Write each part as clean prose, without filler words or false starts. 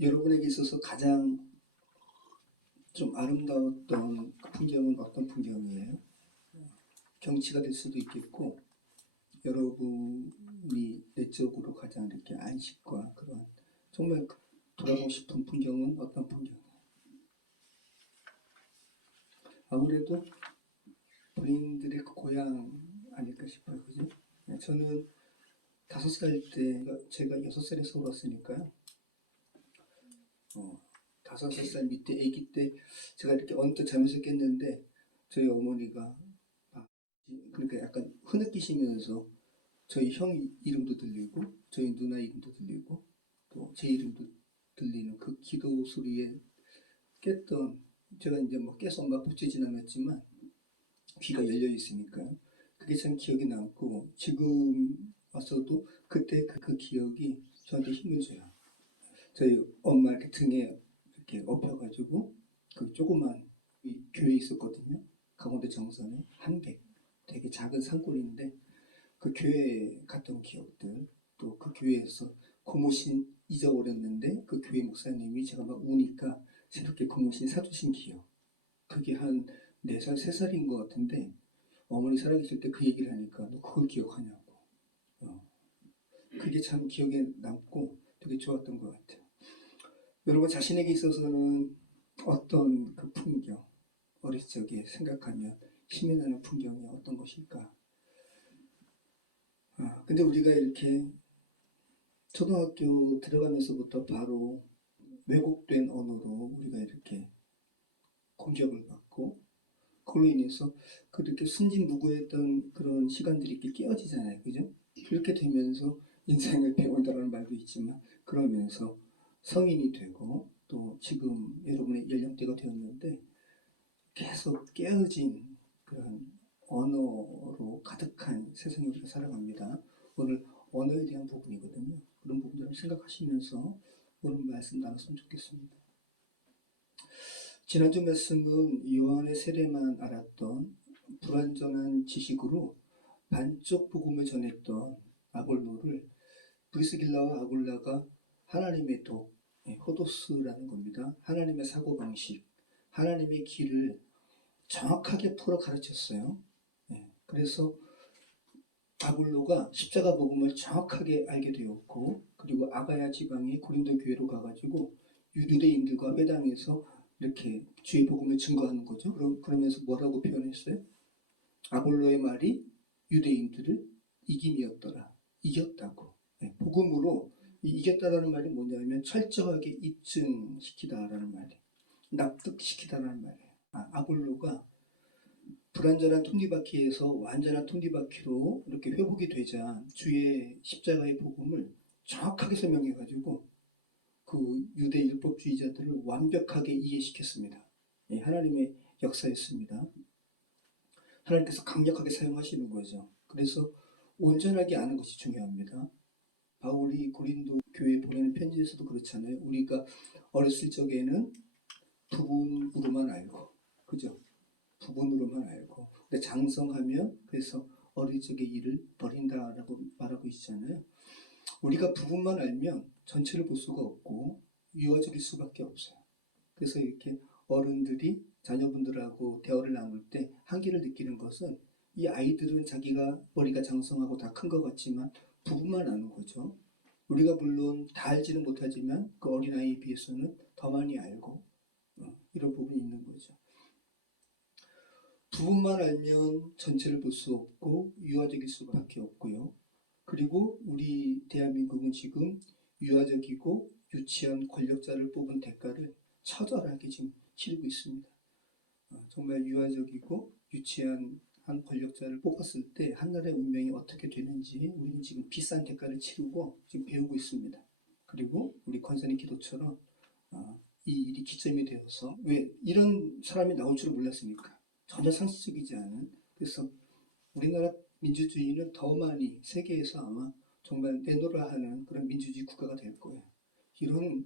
여러분에게 있어서 가장 좀 아름다웠던 그 풍경은 어떤 풍경이에요? 경치가 될 수도 있겠고, 여러분이 내적으로 가장 이렇게 안식과 그런 정말 돌아보고 싶은 풍경은 어떤 풍경이에요? 아무래도 본인들의 그 고향 아닐까 싶어요, 그죠? 저는 5살 때, 제가 6살에 서울 왔으니까요. 5살 밑에 아기 때 제가 이렇게 언뜻 잠에서 깼는데 저희 어머니가 그러니까 약간 흐느끼시면서 저희 형 이름도 들리고 저희 누나 이름도 들리고 또 제 이름도 들리는 그 기도 소리에 깼던, 제가 이제 뭐 깨서 막 부채진 않았지만 귀가 열려 있으니까요. 그게 참 기억이 남고 지금 와서도 그때 그 기억이 저한테 힘을 줘요. 저희 엄마 이렇게 등에 이렇게 엎여가지고 그 조그만 교회 있었거든요. 강원도 정선에 한백, 되게 작은 산골인데 그 교회에 갔던 기억들, 또 그 교회에서 고모신 잊어버렸는데 그 교회 목사님이 제가 막 우니까 새롭게 고모신 사주신 기억, 그게 한 4살, 3살인 것 같은데 어머니 살아계실 때 그 얘기를 하니까 너 그걸 기억하냐고. 그게 참 기억에 남고 되게 좋았던 것 같아요. 여러분 자신에게 있어서는 어떤 그 풍경, 어릴 적에 생각하면 힘이 나는 풍경이 어떤 것일까? 근데 우리가 이렇게 초등학교 들어가면서부터 바로 왜곡된 언어로 우리가 이렇게 공격을 받고 그로 인해서 그렇게 순진무구했던 그런 시간들이 이렇게 깨어지잖아요. 그죠? 그렇게 되면서 인생을 배운다는 말도 있지만 그러면서 성인이 되고 또 지금 여러분의 연령대가 되었는데 계속 깨어진 그런 언어로 가득한 세상에 우리가 살아갑니다. 오늘 언어에 대한 부분이거든요. 그런 부분들을 생각하시면서 오늘 말씀 나눴으면 좋겠습니다. 지난주 말씀은 요한의 세례만 알았던 불완전한 지식으로 반쪽 복음을 전했던 아볼로를 브리스길라와 아굴라가 하나님의 독, 호도스라는 겁니다. 하나님의 사고방식, 하나님의 길을 정확하게 풀어 가르쳤어요. 그래서 아굴로가 십자가 복음을 정확하게 알게 되었고, 그리고 아가야 지방의 고린도 교회로 가가지고 유대인들과 회당에서 이렇게 주의 복음을 증거하는 거죠. 그러면서 뭐라고 표현했어요? 아볼로의 말이 유대인들을 이김이었더라. 이겼다고. 복음으로 이겼다라는 말이 뭐냐면 철저하게 입증시키다라는 말이에요. 납득시키다라는 말이에요. 아볼로가 불완전한 톱니바퀴에서 완전한 톱니바퀴로 이렇게 회복이 되자 주의 십자가의 복음을 정확하게 설명해가지고 그 유대 율법주의자들을 완벽하게 이해시켰습니다. 하나님의 역사였습니다. 하나님께서 강력하게 사용하시는 거죠. 그래서 온전하게 아는 것이 중요합니다. 바울이 고린도 교회에 보내는 편지에서도 그렇잖아요. 우리가 어렸을 적에는 부분으로만 알고, 그죠? 부분으로만 알고. 근데 장성하면 그래서 어릴 적의 일을 버린다라고 말하고 있잖아요. 우리가 부분만 알면 전체를 볼 수가 없고 유아적일 수밖에 없어요. 그래서 이렇게 어른들이 자녀분들하고 대화를 나눌 때 한계를 느끼는 것은 이 아이들은 자기가 머리가 장성하고 다 큰 것 같지만 부분만 아는 거죠. 우리가 물론 다 알지는 못하지만 그 어린아이에 비해서는 더 많이 알고 이런 부분이 있는 거죠. 부분만 알면 전체를 볼 수 없고 유아적일 수밖에 없고요. 그리고 우리 대한민국은 지금 유아적이고 유치한 권력자를 뽑은 대가를 처절하게 지금 치르고 있습니다. 정말 유아적이고 유치한 한 권력자를 뽑았을 때 한나라의 운명이 어떻게 되는지 우리는 지금 비싼 대가를 치르고 지금 배우고 있습니다. 그리고 우리 권사님 기도처럼 이 일이 기점이 되어서 왜 이런 사람이 나올 줄 몰랐습니까? 전혀 상식적이지 않은. 그래서 우리나라 민주주의는 더 많이 세계에서 아마 정말 내놓으라 하는 그런 민주주의 국가가 될 거예요. 이런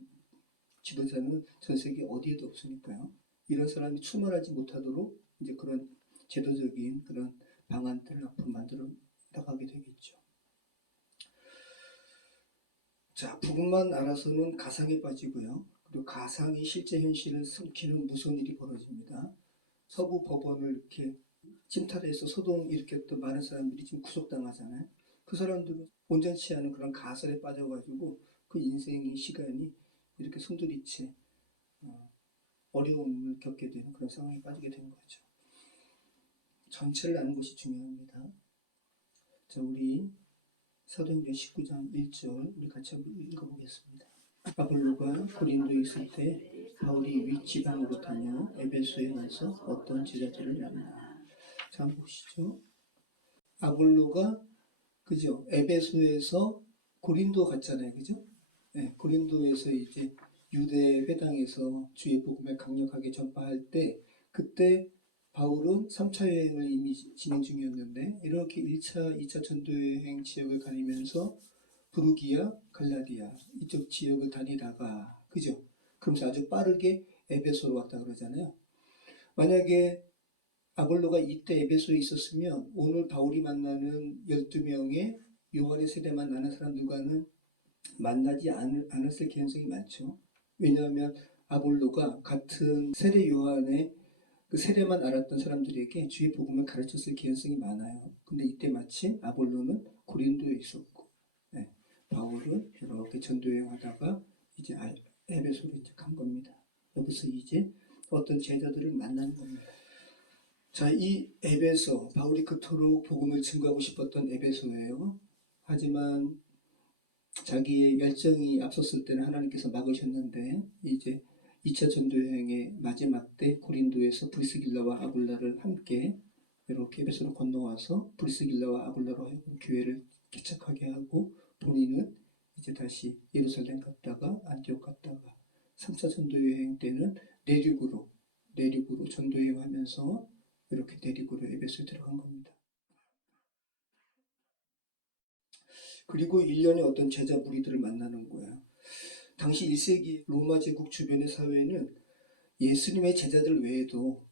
지도자는 전 세계 어디에도 없으니까요. 이런 사람이 출마하지 못하도록 이제 그런 제도적인 그런 방안들을 앞으로 만들어 나가게 되겠죠. 자, 부분만 알아서는 가상에 빠지고요. 그리고 가상이 실제 현실을 숨기는 무서운 일이 벌어집니다. 서부 법원을 이렇게 침탈해서 소동 일으켰던 많은 사람들이 지금 구속당하잖아요. 그 사람들은 온전치 않은 그런 가설에 빠져가지고 그 인생의 시간이 이렇게 송두리째 어려움을 겪게 되는 그런 상황에 빠지게 되는 거죠. 전체를 아는 것이 중요합니다. 자, 우리 사도행전 19장 1절 우리 같이 한번 읽어보겠습니다. 아볼로가 고린도에 있을 때 바울이 윗지방으로 다녀 에베소에 가서 어떤 제자들을 만나. 자, 한번 보시죠. 아볼로가 그죠? 에베소에서 고린도 갔잖아요. 그죠? 네, 고린도에서 이제 유대 회당에서 주의 복음을 강력하게 전파할 때 그때 바울은 3차 여행을 이미 진행 중이었는데 이렇게 1차, 2차 전도 여행 지역을 다니면서 부르기아, 갈라디아 이쪽 지역을 다니다가 그죠? 그러면서 아주 빠르게 에베소로 왔다 그러잖아요. 만약에 아볼로가 이때 에베소에 있었으면 오늘 바울이 만나는 12명의 요한의 세대만 나는 사람들과는 만나지 않았을 가능성이 많죠. 왜냐하면 아볼로가 같은 세례 요한의 그 세례만 알았던 사람들에게 주의 복음을 가르쳤을 가능성이 많아요. 근데 이때 마침 아볼로는 고린도에 있었고 네, 바울은 이렇게 전도여행하다가 이제 에베소로 이제 간 겁니다. 여기서 이제 어떤 제자들을 만나는 겁니다. 자, 이 에베소, 바울이 그토록 복음을 증거하고 싶었던 에베소예요. 하지만 자기의 열정이 앞섰을 때는 하나님께서 막으셨는데 이제 2차 전도여행의 마지막 때 고린도에서 브리스길라와 아굴라를 함께 이렇게 에베소로 건너와서 브리스길라와 아굴라로 하여금 교회를 개척하게 하고 본인은 이제 다시 예루살렘 갔다가 안디옥 갔다가 3차 전도여행 때는 내륙으로 전도여행하면서 이렇게 내륙으로 에베소에 들어간 겁니다. 그리고 1년에 어떤 제자 무리들을 만나는 거야. 당시 1세기 로마 제국 주변의 사회는 예수님의 제자들 외에도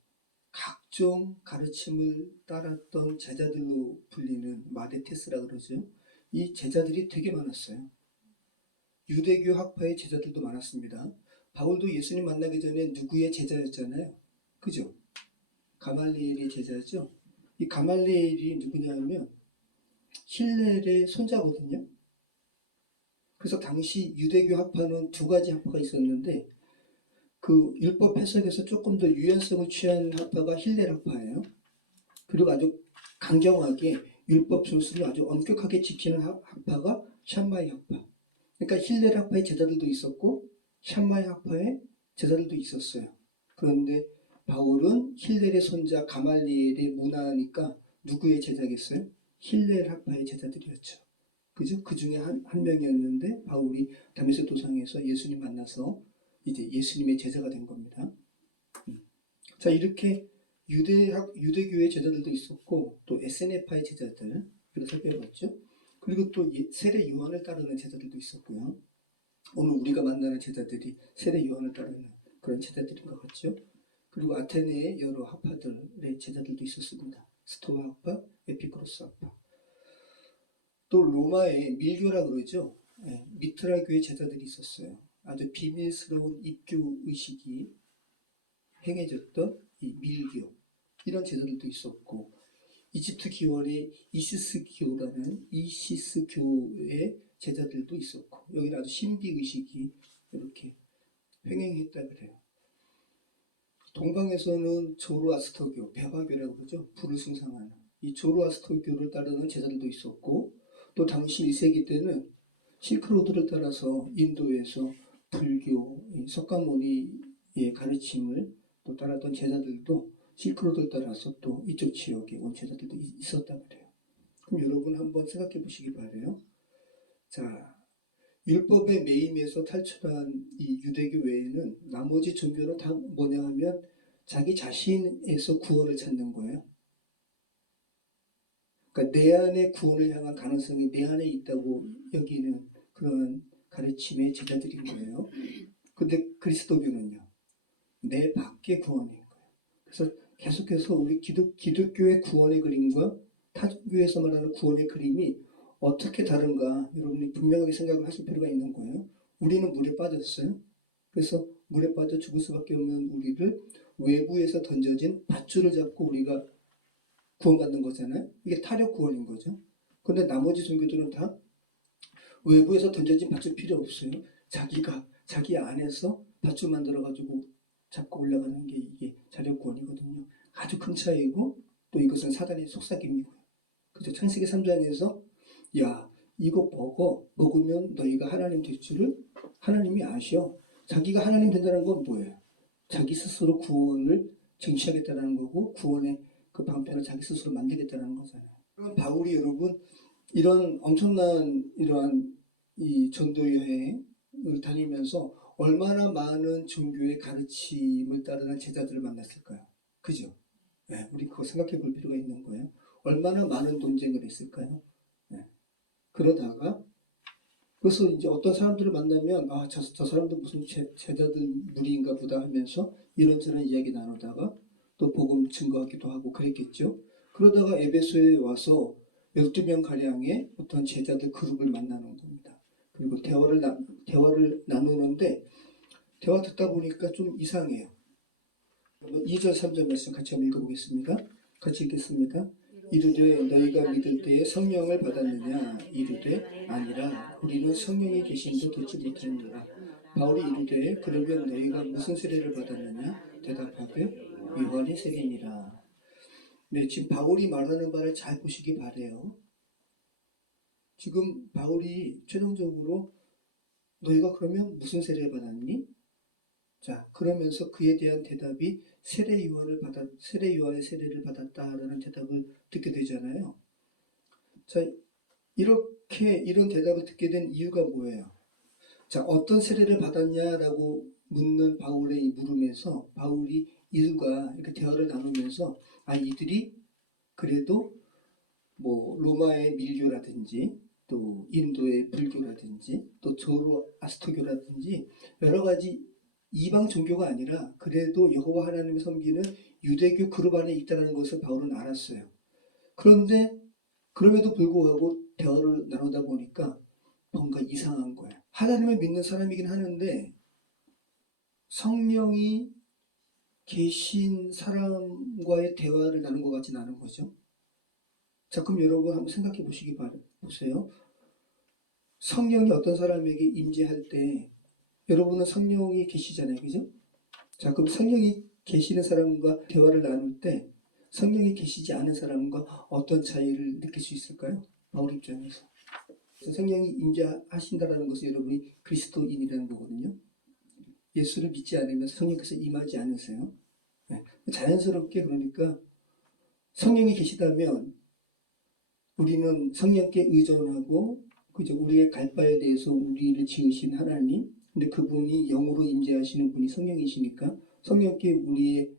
각종 가르침을 따랐던 제자들로 불리는 마데테스라 그러죠. 이 제자들이 되게 많았어요. 유대교 학파의 제자들도 많았습니다. 바울도 예수님 만나기 전에 누구의 제자였잖아요. 그죠? 가말리엘의 제자죠. 이 가말리엘이 누구냐면 힐렐의 손자거든요. 그래서 당시 유대교 학파는 두 가지 학파가 있었는데 그 율법 해석에서 조금 더 유연성을 취한 학파가 힐렐 학파예요. 그리고 아주 강경하게 율법 준수를 아주 엄격하게 지키는 학파가 샴마이 학파. 그러니까 힐렐 학파의 제자들도 있었고 샴마이 학파의 제자들도 있었어요. 그런데 바울은 힐렐의 손자 가말리엘의 문화니까 누구의 제자겠어요? 힐렐 학파의 제자들이었죠. 그죠? 그 중에 한 명이었는데 바울이 다메섹 도상에서 예수님 만나서 이제 예수님의 제자가 된 겁니다. 자, 이렇게 유대교의 제자들도 있었고 또 SNF파의 제자들 그걸 살펴봤죠. 그리고 또 세례 요한을 따르는 제자들도 있었고요. 오늘 우리가 만나는 제자들이 세례 요한을 따르는 그런 제자들인 것 같죠. 그리고 아테네의 여러 학파들의 제자들도 있었습니다. 스토아 학파, 에피쿠로스 학파. 또 로마의 밀교라 그러죠. 네, 미트라 교의 제자들이 있었어요. 아주 비밀스러운 입교 의식이 행해졌던 이 밀교 이런 제자들도 있었고 이집트 기원의 이시스교의 제자들도 있었고 여기는 아주 신비 의식이 이렇게 횡행했다 그래요. 동방에서는 조로아스터교, 배화교라고 그러죠. 불을 숭상하는 이 조로아스터교를 따르는 제자들도 있었고 또 당시 1세기 때는 실크로드를 따라서 인도에서 불교, 석가모니의 가르침을 또 따랐던 제자들도 실크로드를 따라서 또 이쪽 지역에 온 제자들도 있었다 그래요. 그럼 여러분 한번 생각해 보시기 바래요. 자, 율법의 매임에서 탈출한 이 유대교 외에는 나머지 종교는 다 뭐냐 하면 자기 자신에서 구원을 찾는 거예요. 그러니까 내 안에 구원을 향한 가능성이 내 안에 있다고 여기는 그런 가르침의 제자들인 거예요. 근데 그리스도교는요. 내 밖의 구원인 거예요. 그래서 계속해서 우리 기독교의 구원의 그림과 타종교에서 말하는 구원의 그림이 어떻게 다른가 여러분이 분명하게 생각을 하실 필요가 있는 거예요. 우리는 물에 빠졌어요. 그래서 물에 빠져 죽을 수밖에 없는 우리를 외부에서 던져진 밧줄을 잡고 우리가 구원받는 거잖아요. 이게 타력 구원인 거죠. 그런데 나머지 종교들은 다 외부에서 던져진 밧줄 필요 없어요. 자기가 자기 안에서 밧줄 만들어가지고 잡고 올라가는 게 이게 자력 구원이거든요. 아주 큰 차이고 또 이것은 사단의 속삭임이고요. 그죠? 창세기 3장에서 야 이거 먹으면 너희가 하나님 될 줄을 하나님이 아셔. 자기가 하나님 된다는 건 뭐예요? 자기 스스로 구원을 쟁취하겠다는 거고 구원의 그 방편을 자기 스스로 만들겠다는 거잖아요. 그럼 바울이 여러분 이런 엄청난 이러한 이 전도 여행을 다니면서 얼마나 많은 종교의 가르침을 따르는 제자들을 만났을까요? 그죠? 네, 우리 그거 생각해 볼 필요가 있는 거예요. 얼마나 많은 논쟁을 했을까요? 네. 그러다가 그래서 이제 어떤 사람들을 만나면 저 사람들 무슨 제자들 무리인가 보다 하면서 이런저런 이야기 나누다가 또 복음 증거하기도 하고 그랬겠죠. 그러다가 에베소에 와서 12명 가량의 어떤 제자들 그룹을 만나는 겁니다. 그리고 대화를 나누는데 대화 듣다 보니까 좀 이상해요. 2절 3절 말씀 같이 한번 읽어보겠습니다. 같이 읽겠습니다. 이르되 너희가 믿을 때에 성령을 받았느냐? 이르되 아니라 우리는 성령이 계심도 듣지 못하느니라. 바울이 이르되 그러면 너희가 무슨 세례를 받았느냐? 대답하되 요한의 세례니라. 네, 지금 바울이 말하는 바를 잘 보시기 바래요. 지금 바울이 최종적으로 너희가 그러면 무슨 세례를 받았니? 자, 그러면서 그에 대한 대답이 세례 요한의 세례를 받았다라는 대답을 듣게 되잖아요. 자, 이런 대답을 듣게 된 이유가 뭐예요? 자, 어떤 세례를 받았냐라고 묻는 바울의 이 물음에서 바울이 이들과 이렇게 대화를 나누면서 이들이 그래도 뭐 로마의 밀교라든지 또 인도의 불교라든지 또 조로아스터교라든지 여러 가지 이방 종교가 아니라 그래도 여호와 하나님을 섬기는 유대교 그룹 안에 있다는 것을 바울은 알았어요. 그런데 그럼에도 불구하고 대화를 나누다 보니까 뭔가 이상한 거예요. 하나님을 믿는 사람이긴 하는데 성령이 계신 사람과의 대화를 나눈 것 같진 않은 거죠. 자, 그럼 여러분 한번 생각해 보세요. 성령이 어떤 사람에게 임재할 때 여러분은 성령이 계시잖아요. 그죠? 자, 그럼 성령이 계시는 사람과 대화를 나눌 때 성령이 계시지 않은 사람과 어떤 차이를 느낄 수 있을까요? 바울 입장에서. 성령이 임재하신다는 것은 여러분이 그리스도인이라는 거거든요. 예수를 믿지 않으면 성령께서 임하지 않으세요. 네. 자연스럽게 그러니까 성령이 계시다면 우리는 성령께 의존하고 그죠? 우리의 갈 바에 대해서 우리를 지으신 하나님, 근데 그분이 영으로 임재하시는 분이 성령이시니까 성령께 우리의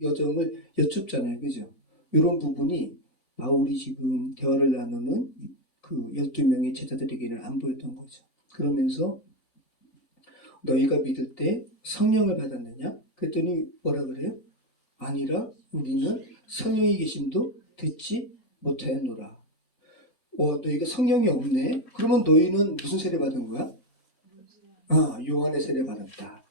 여정을 여쭙잖아요. 그죠? 이런 부분이 바울이 지금 대화를 나누는 그 12명의 제자들에게는 안 보였던 거죠. 그러면서 너희가 믿을 때 성령을 받았느냐? 그랬더니 뭐라 그래요? 아니라 우리는 성령이 계심도 듣지 못하였노라. 너희가 성령이 없네? 그러면 너희는 무슨 세례 받은 거야? 요한의 세례 받았다.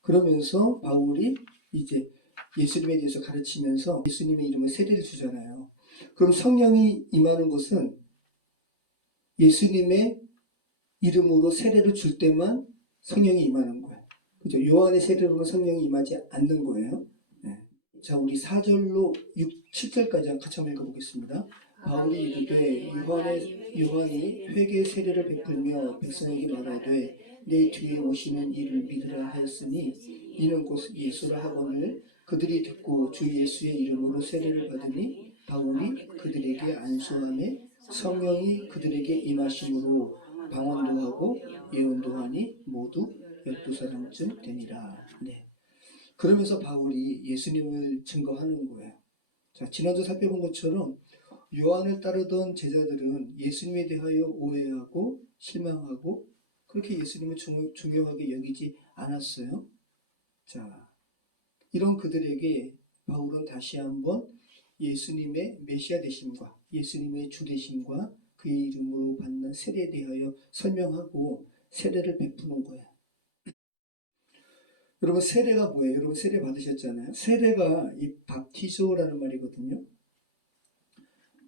그러면서 바울이 이제 예수님에 대해서 가르치면서 예수님의 이름을 세례를 주잖아요. 그럼 성령이 임하는 것은 예수님의 이름으로 세례를 줄 때만 성령이 임하는 거예요. 그죠? 요한의 세례로는 성령이 임하지 않는 거예요. 네. 자, 우리 4절로 7절까지 같이 한번 읽어보겠습니다. 바울이 이르되 요한이 회개 세례를 베풀며 백성에게 말하되 내 뒤에 오시는 이를 믿으라 하였으니 이는 곧 예수라 하거늘 그들이 듣고 주 예수의 이름으로 세례를 받으니 바울이 그들에게 안수함에 성령이 그들에게 임하심으로 방언도 하고 예언도 하니 모두 12사람쯤 되니라. 네. 그러면서 바울이 예수님을 증거하는 거예요. 자, 지난주 살펴본 것처럼 요한을 따르던 제자들은 예수님에 대하여 오해하고 실망하고 그렇게 예수님을 중요하게 여기지 않았어요. 자, 이런 그들에게 바울은 다시 한번 예수님의 메시아 되심과 예수님의 주 되심과 그의 이름으로 받는 세례에 대하여 설명하고 세례를 베푸는 거예요. 여러분 세례가 뭐예요? 여러분 세례 받으셨잖아요. 세례가 이 밥티조라는 말이거든요.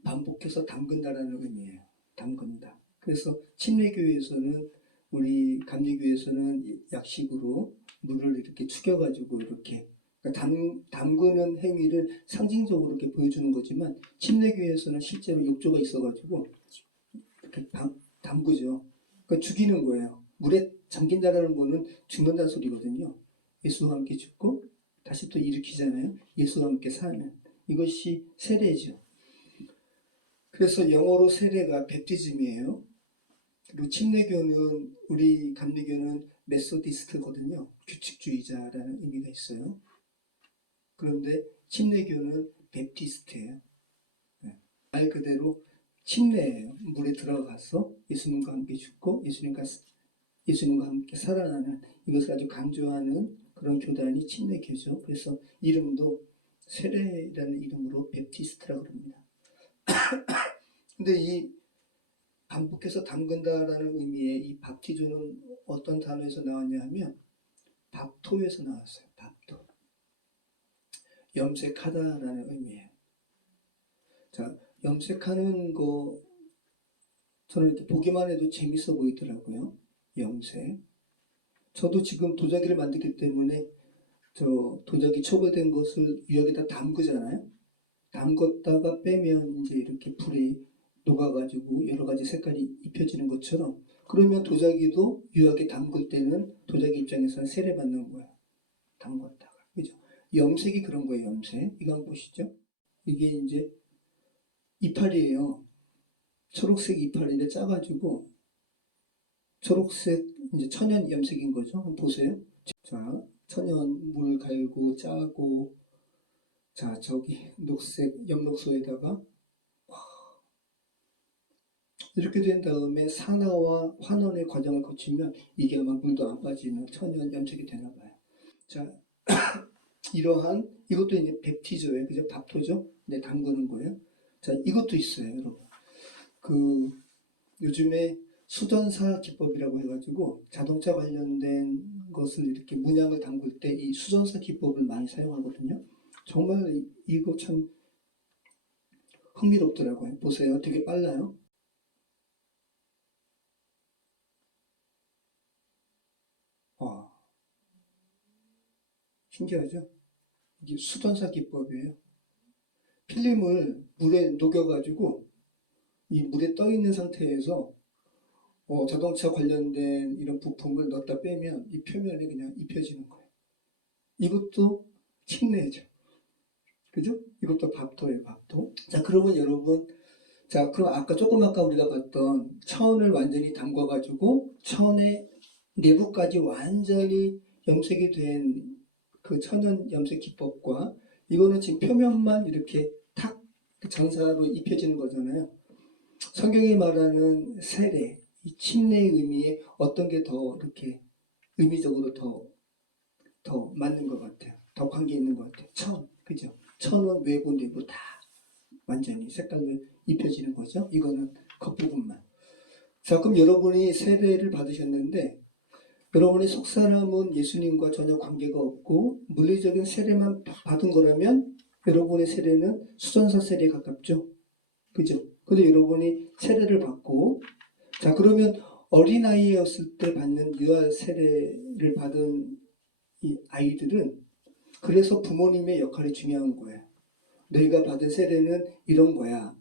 반복해서 담근다라는 의미예요. 담근다. 그래서 침례교회에서는 우리 감리교회에서는 약식으로 물을 이렇게 축여가지고 이렇게 그러니까 담그는 행위를 상징적으로 이렇게 보여주는 거지만 침례교회에서는 실제로 욕조가 있어가지고 이렇게 담그죠. 그러니까 죽이는 거예요. 물에 잠긴다라는 거는 죽는다는 소리거든요. 예수와 함께 죽고 다시 또 일으키잖아요. 예수와 함께 사는 이것이 세례죠. 그래서 영어로 세례가 베프티즘이에요. 그리고 침례교는 우리 감리교는 메소디스트거든요. 규칙주의자라는 의미가 있어요. 그런데 침례교는 베프티스트예요. 말 그대로 침례예요. 물에 들어가서 예수님과 함께 죽고 예수님과 함께 살아나는 이것을 아주 강조하는 그런 교단이 침례교죠. 그래서 이름도 세례라는 이름으로 베프티스트라고 합니다. 근데 이 반복해서 담근다라는 의미의 이 밥티조는 어떤 단어에서 나왔냐 하면 밥토에서 나왔어요. 밥토. 염색하다라는 의미예요. 자, 염색하는 거 저는 이렇게 보기만 해도 재밌어 보이더라고요. 염색. 저도 지금 도자기를 만들기 때문에 저 도자기 초벌된 것을 유약에다 담그잖아요. 담궜다가 빼면 이제 이렇게 불에 녹아가지고 여러 가지 색깔이 입혀지는 것처럼 그러면 도자기도 유약에 담글 때는 도자기 입장에서는 세례받는 거야. 담궜다가. 그죠? 염색이 그런 거예요. 염색. 이거 한번 보시죠. 이게 이제 이파리예요. 초록색 이파리를 짜가지고 초록색 이제 천연 염색인 거죠. 한번 보세요. 자, 천연 물 갈고 짜고 자 저기 녹색 엽록소에다가 이렇게 된 다음에 산화와 환원의 과정을 거치면 이게 아마 물도 안 빠지는 천연 염색이 되나 봐요. 자, 이러한 이것도 이제 베프티조예요. 그죠? 밥토죠? 네, 담그는 거예요. 자, 이것도 있어요, 여러분. 그 요즘에 수전사 기법이라고 해가지고 자동차 관련된 것을 이렇게 문양을 담글 때 이 수전사 기법을 많이 사용하거든요. 정말 이거 참 흥미롭더라고요. 보세요. 되게 빨라요. 와, 신기하죠? 이게 수전사 기법이에요. 필름을 물에 녹여가지고 이 물에 떠 있는 상태에서 자동차 관련된 이런 부품을 넣었다 빼면 이 표면에 그냥 입혀지는 거예요. 이것도 침례죠. 그죠? 이것도 밥토예요, 밥토. 자, 그러면 여러분, 자, 그럼 조금 아까 우리가 봤던 천을 완전히 담궈가지고 천의 내부까지 완전히 염색이 된 그 천연 염색 기법과 이거는 지금 표면만 이렇게 탁 장사로 입혀지는 거잖아요. 성경이 말하는 세례, 이 침례의 의미에 어떤 게 더 이렇게 의미적으로 더 맞는 것 같아요. 더 관계 있는 것 같아요. 천, 그죠? 천은 외부, 내부 다 완전히 색깔로 입혀지는 거죠. 이거는 겉부분만. 자, 그럼 여러분이 세례를 받으셨는데 여러분의 속사람은 예수님과 전혀 관계가 없고 물리적인 세례만 받은 거라면 여러분의 세례는 수전사 세례에 가깝죠. 그죠? 근데 여러분이 세례를 받고 자 그러면 어린아이였을 때 받는 유아 세례를 받은 이 아이들은 그래서 부모님의 역할이 중요한 거예요. 너희가 받은 세례는 이런 거야.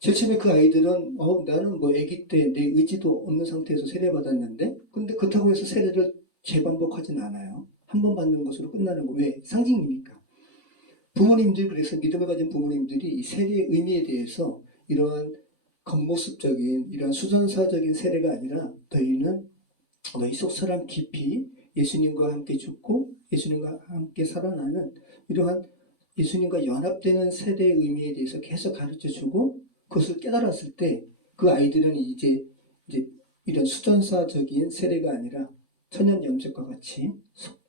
제일 처음에 그 아이들은 나는 뭐 아기 때 내 의지도 없는 상태에서 세례받았는데 근데 그렇다고 해서 세례를 재반복하진 않아요. 한 번 받는 것으로 끝나는 거. 왜? 상징이니까. 부모님들이 그래서 믿음을 가진 부모님들이 이 세례의 의미에 대해서 이러한 겉모습적인 이러한 수전사적인 세례가 아니라 너희 속사람 깊이 예수님과 함께 죽고 예수님과 함께 살아나는 이러한 예수님과 연합되는 세대의 의미에 대해서 계속 가르쳐주고 그것을 깨달았을 때 그 아이들은 이제 이런 수전사적인 세례가 아니라 천연 염색과 같이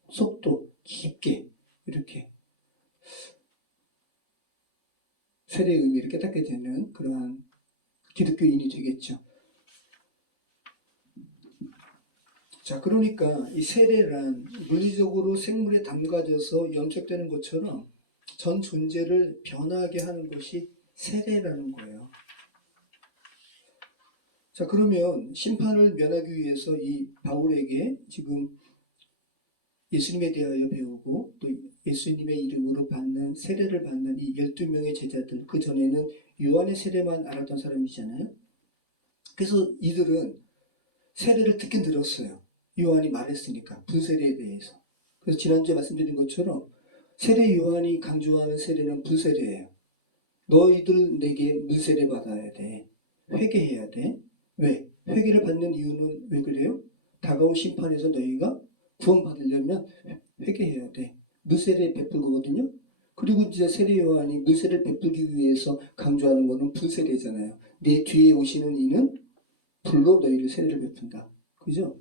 속도 깊게 이렇게 세례의 의미를 깨닫게 되는 그러한 기독교인이 되겠죠. 자, 그러니까 이 세례란 물리적으로 생물에 담가져서 염색되는 것처럼 전 존재를 변화하게 하는 것이 세례라는 거예요. 자, 그러면 심판을 면하기 위해서 이 바울에게 지금 예수님에 대하여 배우고 또 예수님의 이름으로 받는 세례를 받는 이 12명의 제자들, 그 전에는 요한의 세례만 알았던 사람이잖아요. 그래서 이들은 세례를 듣긴 들었어요. 요한이 말했으니까, 분세례에 대해서. 그래서 지난주에 말씀드린 것처럼 세례 요한이 강조하는 세례는 분세례예요. 너희들 내게 물세례 받아야 돼. 회개해야 돼. 왜? 회개를 받는 이유는 왜 그래요? 다가올 심판에서 너희가 구원받으려면 회개해야 돼. 물세례 베풀거든요. 그리고 이제 세례 요한이 물세례를 베풀기 위해서 강조하는 것은 분세례잖아요. 내 뒤에 오시는 이는 불로 너희를 세례를 베푼다. 그죠?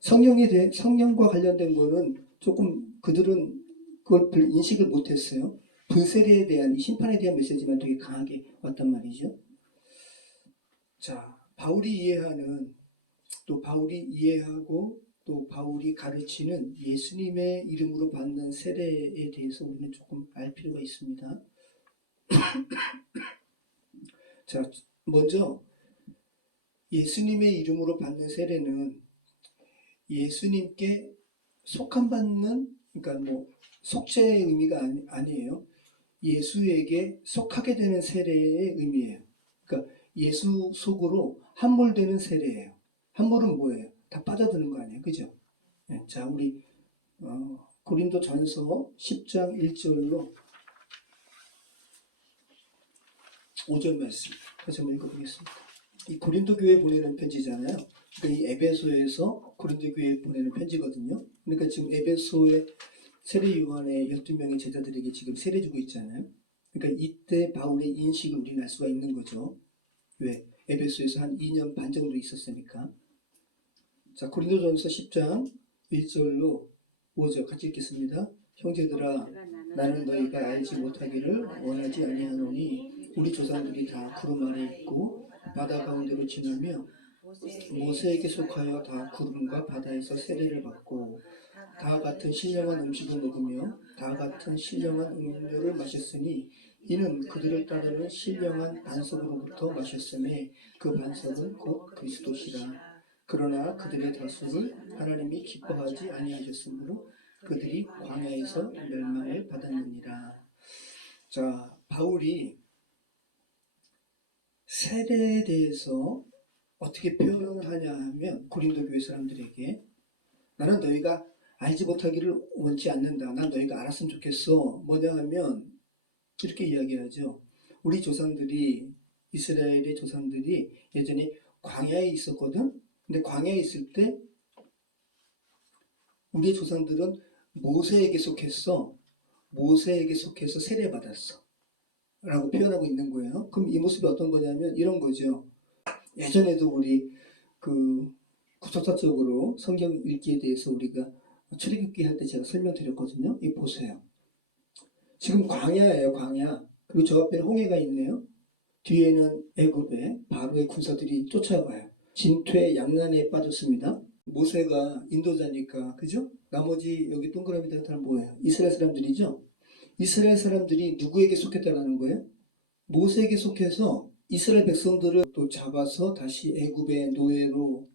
성령과 관련된 거는 조금 그들은 그걸 별 인식을 못했어요. 분세례에 대한, 이 심판에 대한 메시지만 되게 강하게 왔단 말이죠. 자, 바울이 이해하고 또 바울이 가르치는 예수님의 이름으로 받는 세례에 대해서 우리는 조금 알 필요가 있습니다. 자, 먼저 예수님의 이름으로 받는 세례는 예수님께 속함받는, 그러니까 뭐 속죄의 의미가 아니에요. 예수에게 속하게 되는 세례의 의미예요. 그러니까 예수 속으로 함몰되는 세례예요. 함몰은 뭐예요? 다 빠져드는 거 아니에요, 그죠? 네, 자, 우리 고린도전서 10장 1절로 5절 말씀 다시 한번 읽어보겠습니다. 이 고린도 교회에 보내는 편지잖아요. 그러니까 이 에베소에서 고린도 교회에 보내는 편지거든요. 그러니까 지금 에베소의 세례 요한의 12명의 제자들에게 지금 세례 주고 있잖아요. 그러니까 이때 바울의 인식을 우리는 알 수가 있는 거죠. 왜? 에베소에서 한 2년 반 정도 있었으니까. 자, 고린도전서 10장 1절로 5절 같이 읽겠습니다. 형제들아, 나는 너희가 알지 못하기를 원하지 아니하노니 우리 조상들이 다 구름 아래 있고 바다 가운데로 지나며 모세에게 속하여 다 구름과 바다에서 세례를 받고 다 같은 신령한 음식을 먹으며 다 같은 신령한 음료를 마셨으니 이는 그들을 따르는 신령한 반석으로부터 마셨음에 그 반석은 곧 그리스도시라. 그러나 그들의 다수를 하나님이 기뻐하지 아니하셨으므로 그들이 광야에서 멸망을 받았느니라. 자, 바울이 세례에 대해서 어떻게 표현을 하냐 하면 고린도 교회 사람들에게 나는 너희가 알지 못하기를 원치 않는다. 난 너희가 알았으면 좋겠어. 뭐냐 하면 이렇게 이야기하죠. 우리 조상들이, 이스라엘의 조상들이 예전에 광야에 있었거든. 근데 광야에 있을 때 우리의 조상들은 모세에게 속해서 세례받았어 라고 표현하고 있는 거예요. 그럼 이 모습이 어떤 거냐면 이런 거죠. 예전에도 우리 구속사적으로 성경 읽기에 대해서 우리가 출애굽기 할 때 제가 설명드렸거든요. 이 보세요. 지금 광야예요, 광야. 그리고 저 앞에는 홍해가 있네요. 뒤에는 애굽의 바로의 군사들이 쫓아가요. 진퇴 양난에 빠졌습니다. 모세가 인도자니까, 그죠? 나머지 여기 동그라미 된 사람 뭐예요? 이스라엘 사람들이죠? 이스라엘 사람들이 누구에게 속했다는 거예요? 모세에게 속해서 이스라엘 백성들을 또 잡아서 다시 애굽의 노예로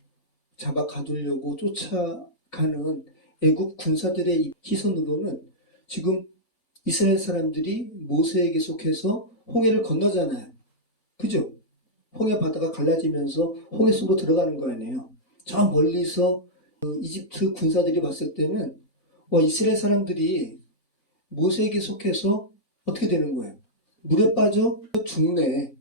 잡아 가두려고 쫓아가는 애굽 군사들의 시선으로는 지금 이스라엘 사람들이 모세에게 속해서 홍해를 건너잖아요. 그죠? 홍해 바다가 갈라지면서 홍해 속으로 들어가는 거 아니에요. 저 멀리서 이집트 군사들이 봤을 때는 이스라엘 사람들이 모세에게 속해서 어떻게 되는 거예요? 물에 빠져 죽네.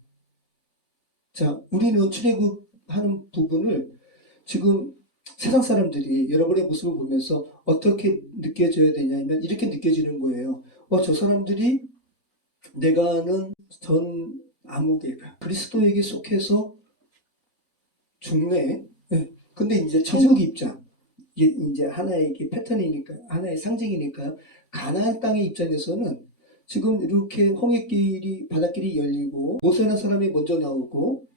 자, 우리는 출애굽하는 부분을 지금 세상 사람들이 여러분의 모습을 보면서 어떻게 느껴져야 되냐면 이렇게 느껴지는 거예요. 저 사람들이 내가 아는 전 아무개가 그리스도에게 속해서 죽네. 네. 근데 이제 천국 입장, 이게 이제 하나의 패턴이니까, 하나의 상징이니까 가나안 땅의 입장에서는 지금 이렇게 홍해길이 바닷길이 열리고 모세라는 사람이 먼저 나오고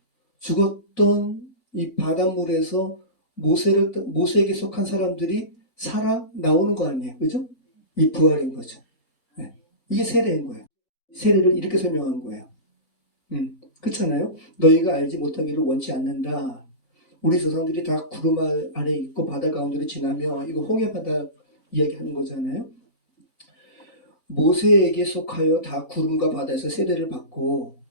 죽었던 이 바닷물에서 모세에게 속한 사람들이 살아 나오는 거 아니에요. 그죠? 이 부활인 거죠. 네. 이게 세례인 거예요. 세례를 이렇게 설명한 거예요. 그렇잖아요. 너희가 알지 못하기를 원치 않는다. 우리 조상들이 다 구름 아래 있고 바다 가운데로 지나며 이거 홍해 바다 이야기하는 거잖아요. 모세에게 속하여 다 구름과 바다에서 세례를 받고,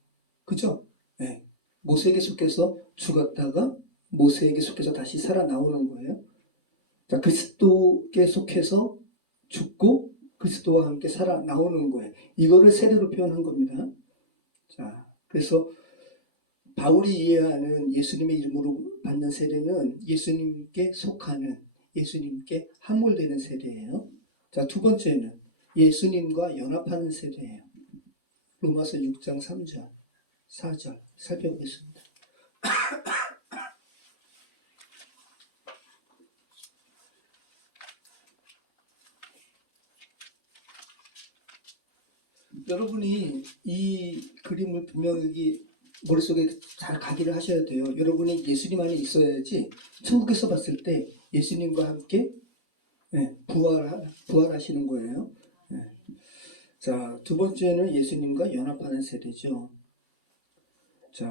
그죠? 네. 모세에게 속해서 죽었다가 모세에게 속해서 다시 살아나오는 거예요. 자, 그리스도께 속해서 죽고 그리스도와 함께 살아나오는 거예요. 이거를 세례로 표현한 겁니다. 자, 그래서 바울이 이해하는 예수님의 이름으로 받는 세례는 예수님께 속하는, 예수님께 함몰되는 세례예요. 자, 두 번째는 예수님과 연합하는 세례예요. 로마서 6장 3절, 4절 살펴보겠습니다. 여러분이 이 그림을 분명히 머릿속에 잘 각인을 하셔야 돼요. 여러분이 예수님 안에 있어야지 천국에서 봤을 때 예수님과 함께 부활하시는 거예요. 자, 두 번째는 예수님과 연합하는 세례죠. 자,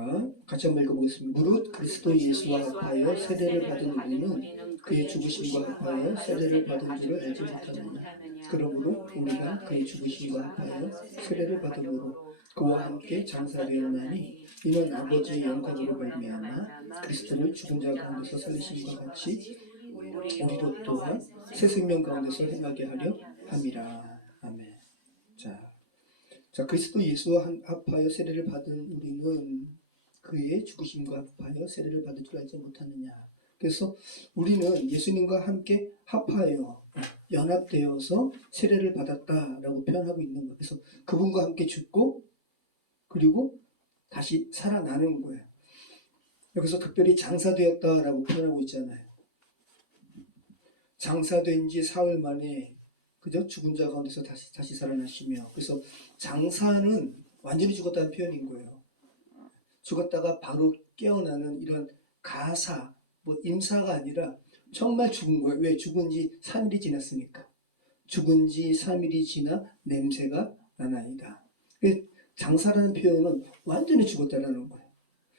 같이 한번 읽어보겠습니다. 무릇 그리스도 예수와 합하여 세례를 받은 우리는 그의 죽으심과 합하여 세례를 받은 줄을 알지 못하느냐. 그러므로 우리가 그의 죽으심과 합하여 세례를 받음으로 그와 함께 장사되었나니 이는 아버지의 영광으로 말미암아 그리스도를 죽은 자 가운데서 살리심과 같이 우리도 또한 새 생명 가운데서 행하게 하려 함이라. 아멘. 자, 그리스도 예수와 합하여 세례를 받은 우리는 그의 죽으심과 합하여 세례를 받을 줄 알지 못하느냐. 그래서 우리는 예수님과 함께 합하여 연합되어서 세례를 받았다라고 표현하고 있는 거예요. 그래서 그분과 함께 죽고 그리고 다시 살아나는 거예요. 여기서 특별히 장사되었다라고 표현하고 있잖아요. 장사된 지 사흘 만에 그죠? 죽은 자 가운데서 다시 살아나시며, 그래서 장사는 완전히 죽었다는 표현인 거예요. 죽었다가 바로 깨어나는 이런 가사, 임사가 아니라 정말 죽은 거예요. 왜? 죽은 지 3일이 지났으니까. 죽은 지 3일이 지나 냄새가 나나이다. 장사라는 표현은 완전히 죽었다라는 거예요.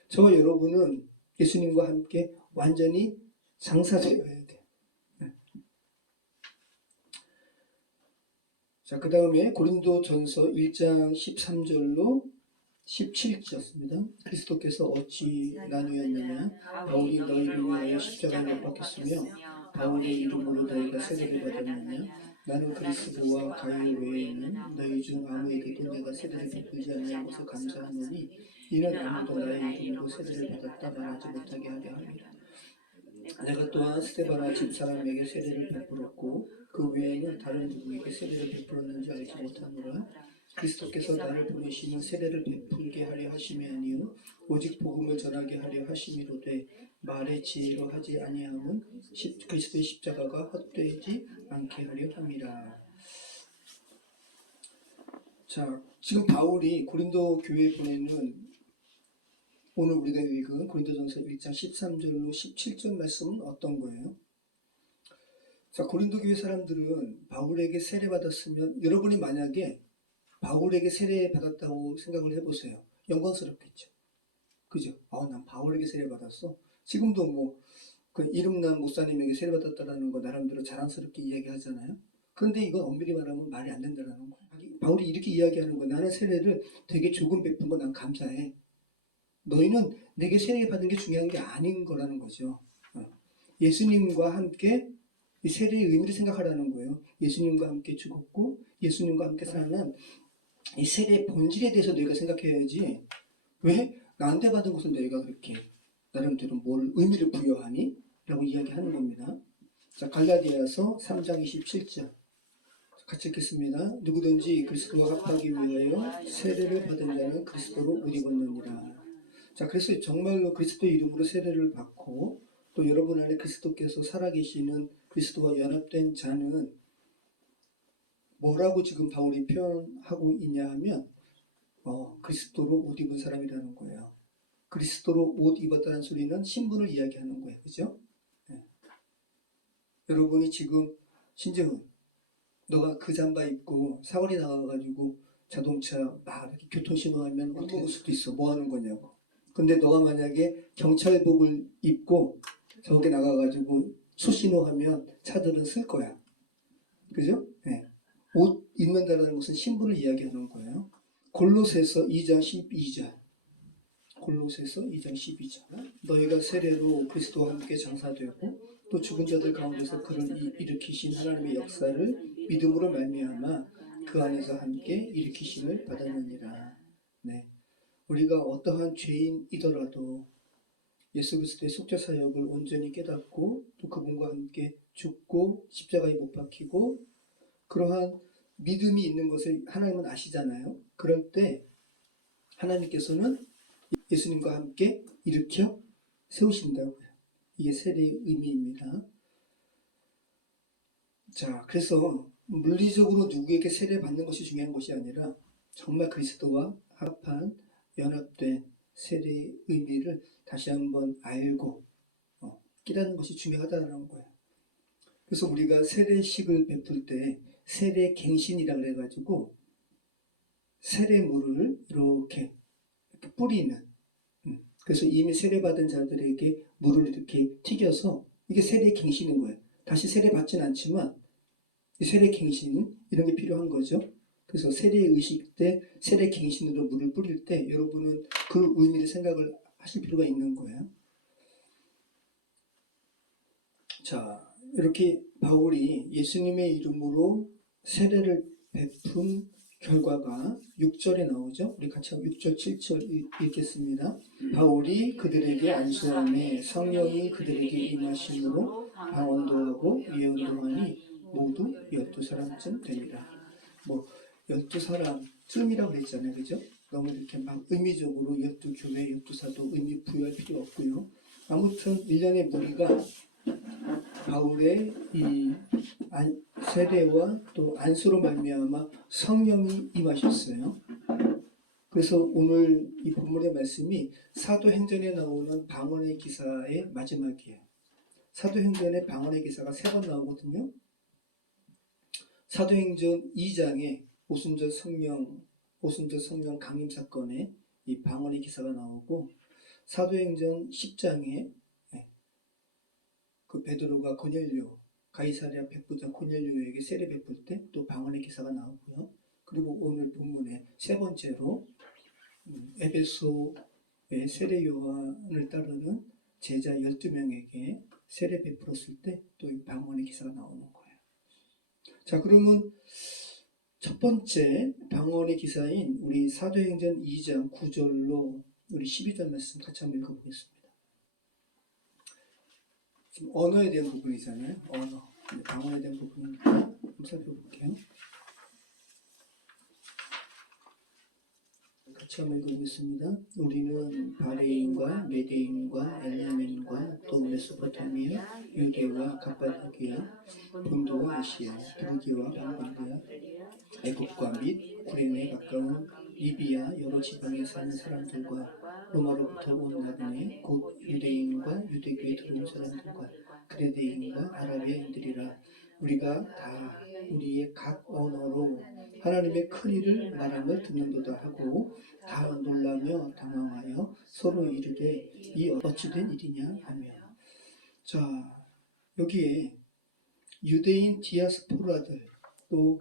저와 여러분은 예수님과 함께 완전히 장사되어야 돼요. 자, 그 다음에 고린도전서 1장 13절로 17절입니다. 그리스도께서 어찌 나누었느냐. 바울이 너희를 위하여 십자가에 못 박혔으며 바울의 이름으로 너희가 세례를 받았느냐. 나는 그리스도와 가요 외에는 너희 중 아무에게도 내가 세례를 베풀지 아니한 것을 감사하노니 이는 아무도 나의 이름으로 세례를 받았다 말하지 못하게 하려 함이라. 내가 또한 스데바나 집사람에게 세례를 베풀었고 그 외에는 다른 누구에게 세례를 베풀었는지 알지 못하노라. 그리스도께서 나를 보내시면 세례를 베풀게 하려 하심이 아니요 오직 복음을 전하게 하려 하심이로되 말의 지혜로 하지 아니함은 그리스도의 십자가가 헛되지 않게 하려 함이라. 자, 지금 바울이 고린도 교회에 보내는 오늘 우리가 읽은 고린도전서 1장 13절로 17절 말씀은 어떤 거예요? 자, 고린도 교회 사람들은 바울에게 세례받았으면, 여러분이 만약에 바울에게 세례받았다고 생각을 해보세요. 영광스럽겠죠. 그죠? 난 바울에게 세례받았어. 지금도 그 이름난 목사님에게 세례받았다라는 거 나름대로 자랑스럽게 이야기하잖아요. 그런데 이건 엄밀히 말하면 말이 안 된다는 거예요. 바울이 이렇게 이야기하는 거예요. 나는 세례를 되게 조금 베푼 거 난 감사해. 너희는 내게 세례 받은 게 중요한 게 아닌 거라는 거죠. 예수님과 함께 이 세례의 의미를 생각하라는 거예요. 예수님과 함께 죽었고 예수님과 함께 살아난 이 세례의 본질에 대해서 너희가 생각해야지, 왜 나한테 받은 것은 너희가 그렇게 나름대로 뭘 의미를 부여하니? 라고 이야기하는 겁니다. 자, 갈라디아서 3장 27절 같이 읽겠습니다. 누구든지 그리스도와 합하기 위하여 세례를 받은 자는 그리스도로 옷 입었느니라. 자, 그래서 정말로 그리스도 이름으로 세례를 받고 또 여러분 안에 그리스도께서 살아계시는 그리스도와 연합된 자는 뭐라고 지금 바울이 표현하고 있냐 하면 그리스도로 옷 입은 사람이라는 거예요. 그리스도로 옷 입었다는 소리는 신분을 이야기하는 거예요. 그죠? 네. 여러분이 지금 신재훈, 너가 그 잠바 입고 사거리 나가가지고 자동차 막 이렇게 교통신호하면 못 먹을 수도 있어. 뭐 하는 거냐고. 근데 너가 만약에 경찰복을 입고 저기 나가가지고 수신호하면 차들은 쓸 거야. 그죠? 네. 옷 입는다는 것은 신분을 이야기하는 거예요. 골로새서 2장 12절. 골로새서 2장 12절. 너희가 세례로 그리스도와 함께 장사되고 또 죽은 자들 가운데서 그를 일으키신 하나님의 역사를 믿음으로 말미암아 그 안에서 함께 일으키심을 받았느니라. 네. 우리가 어떠한 죄인이더라도 예수 그리스도의 속죄 사역을 온전히 깨닫고 또 그분과 함께 죽고 십자가에 못 박히고 그러한 믿음이 있는 것을 하나님은 아시잖아요. 그럴 때 하나님께서는 예수님과 함께 일으켜 세우신다고요. 이게 세례의 의미입니다. 자, 그래서 물리적으로 누구에게 세례 받는 것이 중요한 것이 아니라 정말 그리스도와 합한 연합된 세례의 의미를 다시 한번 알고 깨닫는 것이 중요하다는 거예요. 그래서 우리가 세례식을 베풀 때 세례갱신이라고 해가지고 세례물을 이렇게 뿌리는, 그래서 이미 세례받은 자들에게 물을 이렇게 튀겨서 이게 세례갱신인 거예요. 다시 세례받지는 않지만 세례갱신 이런 게 필요한 거죠. 그래서 세례의식 때 세례갱신으로 물을 뿌릴 때 여러분은 그 의미를 생각을 하실 필요가 있는 거예요. 자, 이렇게 바울이 예수님의 이름으로 세례를 베푼 결과가 6절에 나오죠. 우리 같이 6절, 7절 읽겠습니다. 바울이 그들에게 안수함에 성령이 그들에게 임하심으로 방언도 하고 예언도 하니 모두 12사람쯤 됩니다. 뭐 12사람쯤이라고 그랬잖아요. 그죠? 너무 이렇게 막 의미적으로 12교회, 12사도 의미 부여할 필요 없고요. 아무튼 1년의 무리가 바울의 이 세례와 또 안수로 말미암아 성령이 임하셨어요. 그래서 오늘 이 본문의 말씀이 사도행전에 나오는 방언의 기사의 마지막이에요. 사도행전에 방언의 기사가 3번 나오거든요. 사도행전 2장에 오순절 성령 강림 사건에 이 방언의 기사가 나오고, 사도행전 10장에 그 베드로가 고넬료 가이사랴 백부장 고넬료에게 세례 베풀 때 또 방언의 기사가 나오고요. 그리고 오늘 본문의 3번째로 에베소의 세례 요한을 따르는 제자 12명에게 세례 베풀었을 때 또 이 방언의 기사가 나오는 거예요. 자, 그러면 첫 번째 방언의 기사인 우리 사도행전 2장 9절로 우리 12절 말씀 같이 한번 읽어보겠습니다. 지금 언어에 대한 부분이잖아요. 언어. 방언에 대한 부분이니까 한번 살펴볼게요. 같이 한번 읽어보겠습니다. 우리는 바레인과 메데인과 엘라멘과 또 메소포타미아, 유대와 갑바도기아, 본도와 아시아, 프르기아와 밤갈리아, 애국과 및 구레네 가까운 리비아 여러 지방에 사는 사람들과 로마로부터 온 나그네 곧 유대인과 유대교에 들어온 사람들과 그레데인과 아라비아인들이라 우리가 다 우리의 각 언어로 하나님의 큰 일을 말함을 듣는도다 하고 다 놀라며 당황하여 서로 이르되 이 어찌된 일이냐 하며. 자, 여기에 유대인 디아스포라들 또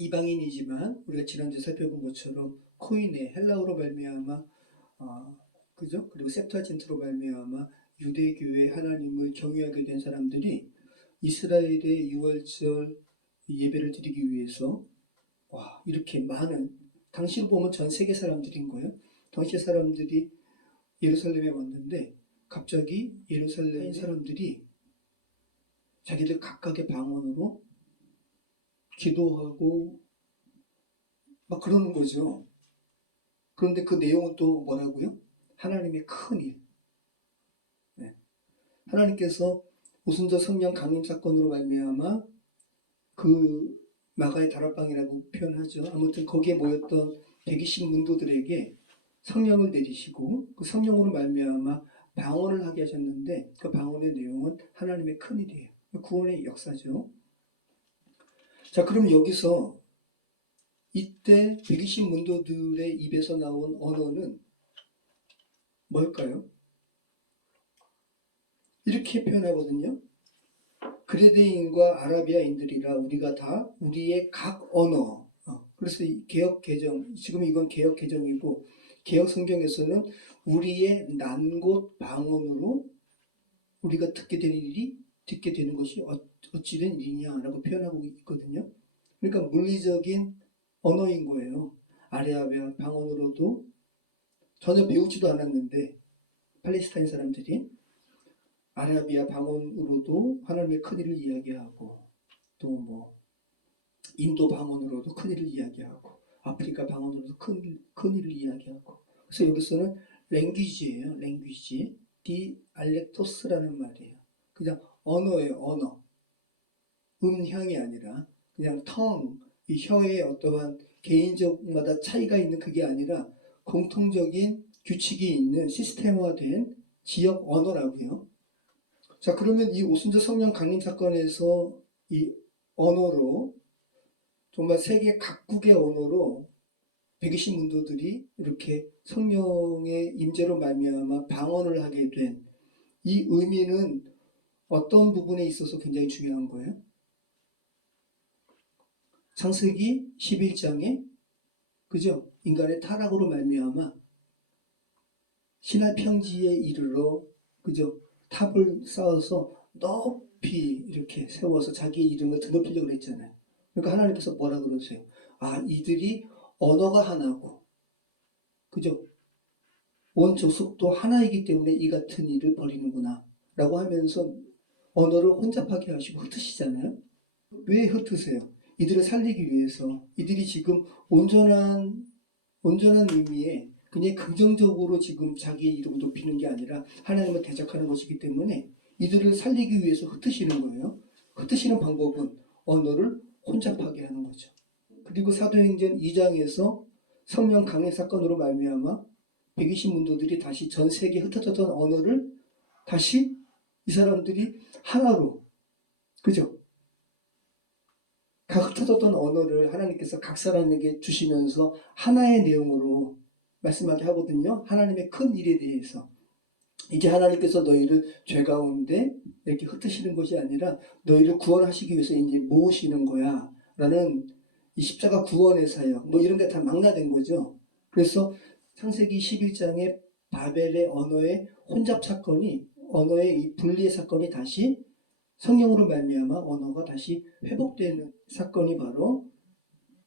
이방인이지만 우리가 지난주에 살펴본 것처럼 코이네 헬라어로 말미암아 그죠? 그리고 셉타진트로 말미암아 유대교의 하나님을 경외하게 된 사람들이 이스라엘의 유월절 예배를 드리기 위해서 이렇게 많은, 당시로 보면 전 세계 사람들인 거예요. 당시 사람들이 예루살렘에 왔는데 갑자기 예루살렘 사람들이 자기들 각각의 방언으로 기도하고 막 그러는 거죠. 그런데 그 내용은 또 뭐라고요? 하나님의 큰 일. 네. 하나님께서 오순절 성령 강림 사건으로 말미암아 그 마가의 다락방이라고 표현하죠. 아무튼 거기에 모였던 120 문도들에게 성령을 내리시고 그 성령으로 말미암아 방언을 하게 하셨는데 그 방언의 내용은 하나님의 큰일이에요. 구원의 역사죠. 자, 그럼 여기서 이때 120 문도들의 입에서 나온 언어는 뭘까요? 이렇게 표현하거든요. 그레데인과 아라비아인들이라 우리가 다 우리의 각 언어. 그래서 이 개역 개정, 지금 이건 개역 개정이고 개역 성경에서는 우리의 난곳 방언으로 우리가 듣게 되는 것이 어찌된 일이냐라고 표현하고 있거든요. 그러니까 물리적인 언어인 거예요. 아라비아 방언으로도 전혀 배우지도 않았는데 팔레스타인 사람들이 아라비아 방언으로도 하나님의 큰일을 이야기하고 또 뭐 인도 방언으로도 큰일을 이야기하고 아프리카 방언으로도 큰일을 이야기하고 그래서 여기서는 랭귀지예요. 랭귀지 디알렉토스라는 말이에요. 그냥 언어예요. 언어. 음향이 아니라 그냥 텅, 이 혀의 어떠한 개인적마다 차이가 있는 그게 아니라 공통적인 규칙이 있는 시스템화된 지역 언어라고요. 자, 그러면 이 오순절 성령 강림 사건에서 이 언어로 정말 세계 각국의 언어로 120 문도들이 이렇게 성령의 임재로 말미암아 방언을 하게 된 이 의미는 어떤 부분에 있어서 굉장히 중요한 거예요? 창세기 11장에 그죠? 인간의 타락으로 말미암아 시날 평지에 이르러 그죠? 탑을 쌓아서 높이 이렇게 세워서 자기의 이름을 드높이려고 그랬잖아요. 그러니까 하나님께서 뭐라 그러세요? 아, 이들이 언어가 하나고 그죠? 온 족속도 하나이기 때문에 이 같은 일을 벌이는구나 라고 하면서 언어를 혼잡하게 하시고 흩으시잖아요. 왜 흩으세요? 이들을 살리기 위해서 이들이 지금 온전한 의미에 그냥 긍정적으로 지금 자기의 이름을 높이는 게 아니라 하나님을 대적하는 것이기 때문에 이들을 살리기 위해서 흩으시는 거예요. 흩으시는 방법은 언어를 혼잡하게 하는 거죠. 그리고 사도행전 2장에서 성령 강림 사건으로 말미암아 120 문도들이 다시 전 세계에 흩어졌던 언어를 다시 이 사람들이 하나로 그죠? 각 흩어졌던 언어를 하나님께서 각 사람에게 주시면서 하나의 내용으로 말씀하게 하거든요. 하나님의 큰 일에 대해서. 이제 하나님께서 너희를 죄 가운데 이렇게 흩으시는 것이 아니라 너희를 구원하시기 위해서 이제 모으시는 거야. 라는 이 십자가 구원의 사역, 뭐 이런 게 다 망라된 거죠. 그래서 창세기 11장의 바벨의 언어의 혼잡 사건이, 언어의 이 분리의 사건이 다시 성령으로 말미암아 언어가 다시 회복되는 사건이 바로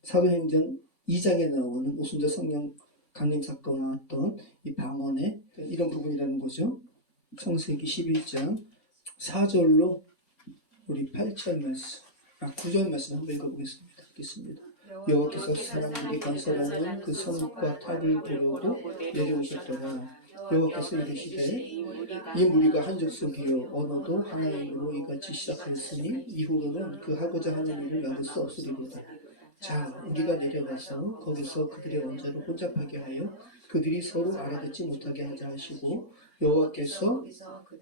사도행전 2장에 나오는 오순절 성령 강림 사건과 나왔던 이 방언의 이런 부분이라는 거죠. 창세기 11장 4절로 우리 8절 말씀, 9절 말씀 한번 읽어보겠습니다. 읽겠습니다. 여호와께서 사람들이 건설하는 그 성읍과 탑을 보려고 내려오셨더라. 여호와께서 이르시되 이 무리가 한 족속이요 언어도 하나이므로 이같이 시작하였으니 이후로는 그 하고자 하는 일을 막을 수 없으리로다. 자, 우리가 내려가서 거기서 그들의 원자를 혼잡하게 하여 그들이 서로 알아듣지 못하게 하자 하시고 여호와께서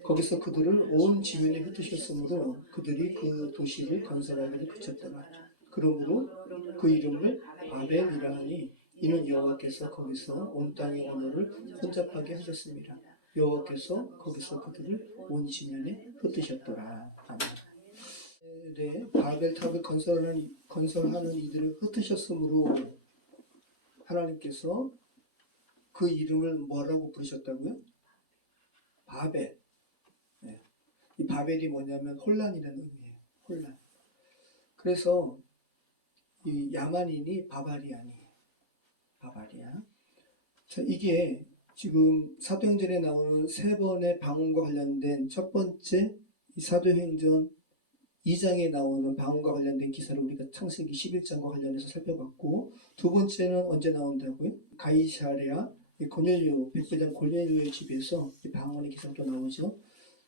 거기서 그들을 온 지면에 흩으셨으므로 그들이 그 도시를 건설하기를 그쳤더라. 그러므로 그 이름을 바벨이라 하니 이는 여호와께서 거기서 온 땅의 언어를 혼잡하게 하셨습니다. 여호와께서 거기서 그들을 온 지면에 흩으셨더라. 아멘. 네, 바벨탑을 건설하는 이들을 흩으셨으므로 하나님께서 그 이름을 뭐라고 부르셨다고요? 바벨. 네. 이 바벨이 뭐냐면 혼란이라는 의미예요. 혼란. 그래서 이 야만인이 바바리안이에요. 바바리안. 자, 이게 지금 사도행전에 나오는 세 번의 방언과 관련된 첫 번째 이 사도행전 2장에 나오는 방언과 관련된 기사를 우리가 창세기 11장과 관련해서 살펴봤고 두 번째는 언제 나온다고요? 가이사랴 고넬료 백부장 고넬료의 집에서 방언의 기사가 또 나오죠.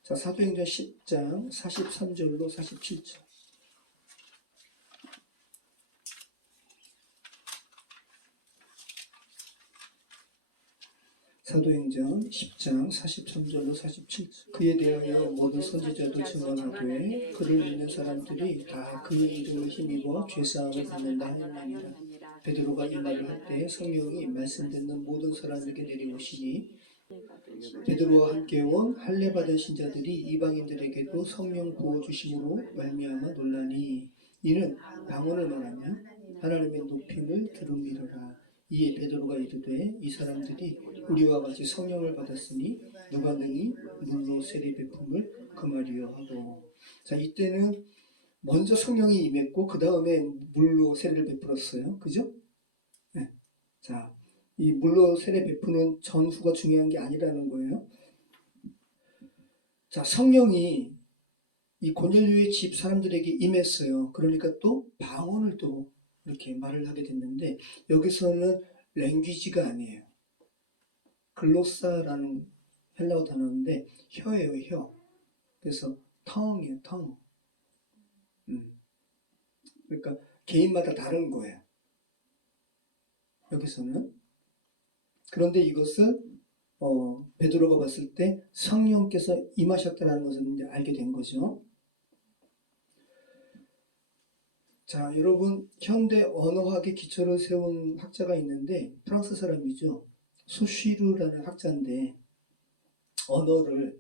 자, 사도행전 10장 43절로 47절. 사도행전 10장 43절로 47절. 그에 대하여 모든 선지자도 증언하되 그를 믿는 사람들이 다 그의 이름을 힘입어 죄사함을 받는다 하느니라. 베드로가 이 말을 할 때 성령이 말씀 듣는 모든 사람에게 내려오시니 베드로와 함께 온 할례 받은 신자들이 이방인들에게도 성령 부어 주심으로 말미암아 놀라니 이는 방언을 말하며 하나님의 높임을 들음이로라. 이에 베드로가 이르되 이 사람들이 우리와 같이 성령을 받았으니 누가 능히 물로 세례 베품을 금하리요 하고. 자, 이때는 먼저 성령이 임했고 그 다음에 물로 세례를 베풀었어요. 그죠? 네. 자, 이 물로 세례 베푸는 전후가 중요한 게 아니라는 거예요. 자, 성령이 이 고넬료의 집 사람들에게 임했어요. 그러니까 또 방언을 또 이렇게 말을 하게 됐는데 여기서는 랭귀지가 아니에요. 글로사라는 헬라어 단어인데 혀예요, 혀. 그래서 텅이에요, 텅. 그러니까 개인마다 다른 거예요. 여기서는. 그런데 이것을 베드로가 봤을 때 성령께서 임하셨다는 것을 이제 알게 된 거죠. 자, 여러분 현대 언어학의 기초를 세운 학자가 있는데 프랑스 사람이죠. 소쉬르라는 학자인데 언어를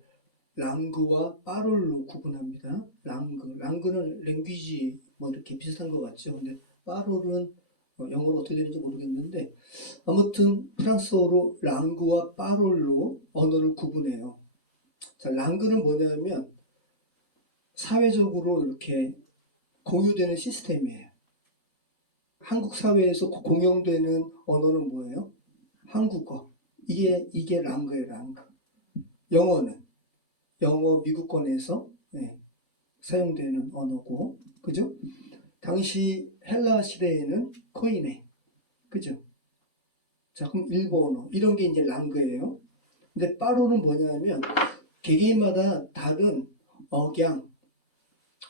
랑그와 파롤로 구분합니다. 랑그는 랭귀지 뭐 이렇게 비슷한 것 같죠. 근데 파롤은 영어로 어떻게 되는지 모르겠는데 아무튼 프랑스어로 랑그와 파롤로 언어를 구분해요. 자, 랑그는 뭐냐면 사회적으로 이렇게 공유되는 시스템이에요. 한국 사회에서 공용되는 언어는 뭐예요? 한국어. 이게 랑그예요, 랑그. 영어는 영어 미국권에서 사용되는 언어고, 그죠? 당시 헬라 시대에는 코이네, 그죠? 자, 그럼 일본어 이런 게 이제 랑그예요. 근데 빠로는 뭐냐면 개개인마다 다른 억양,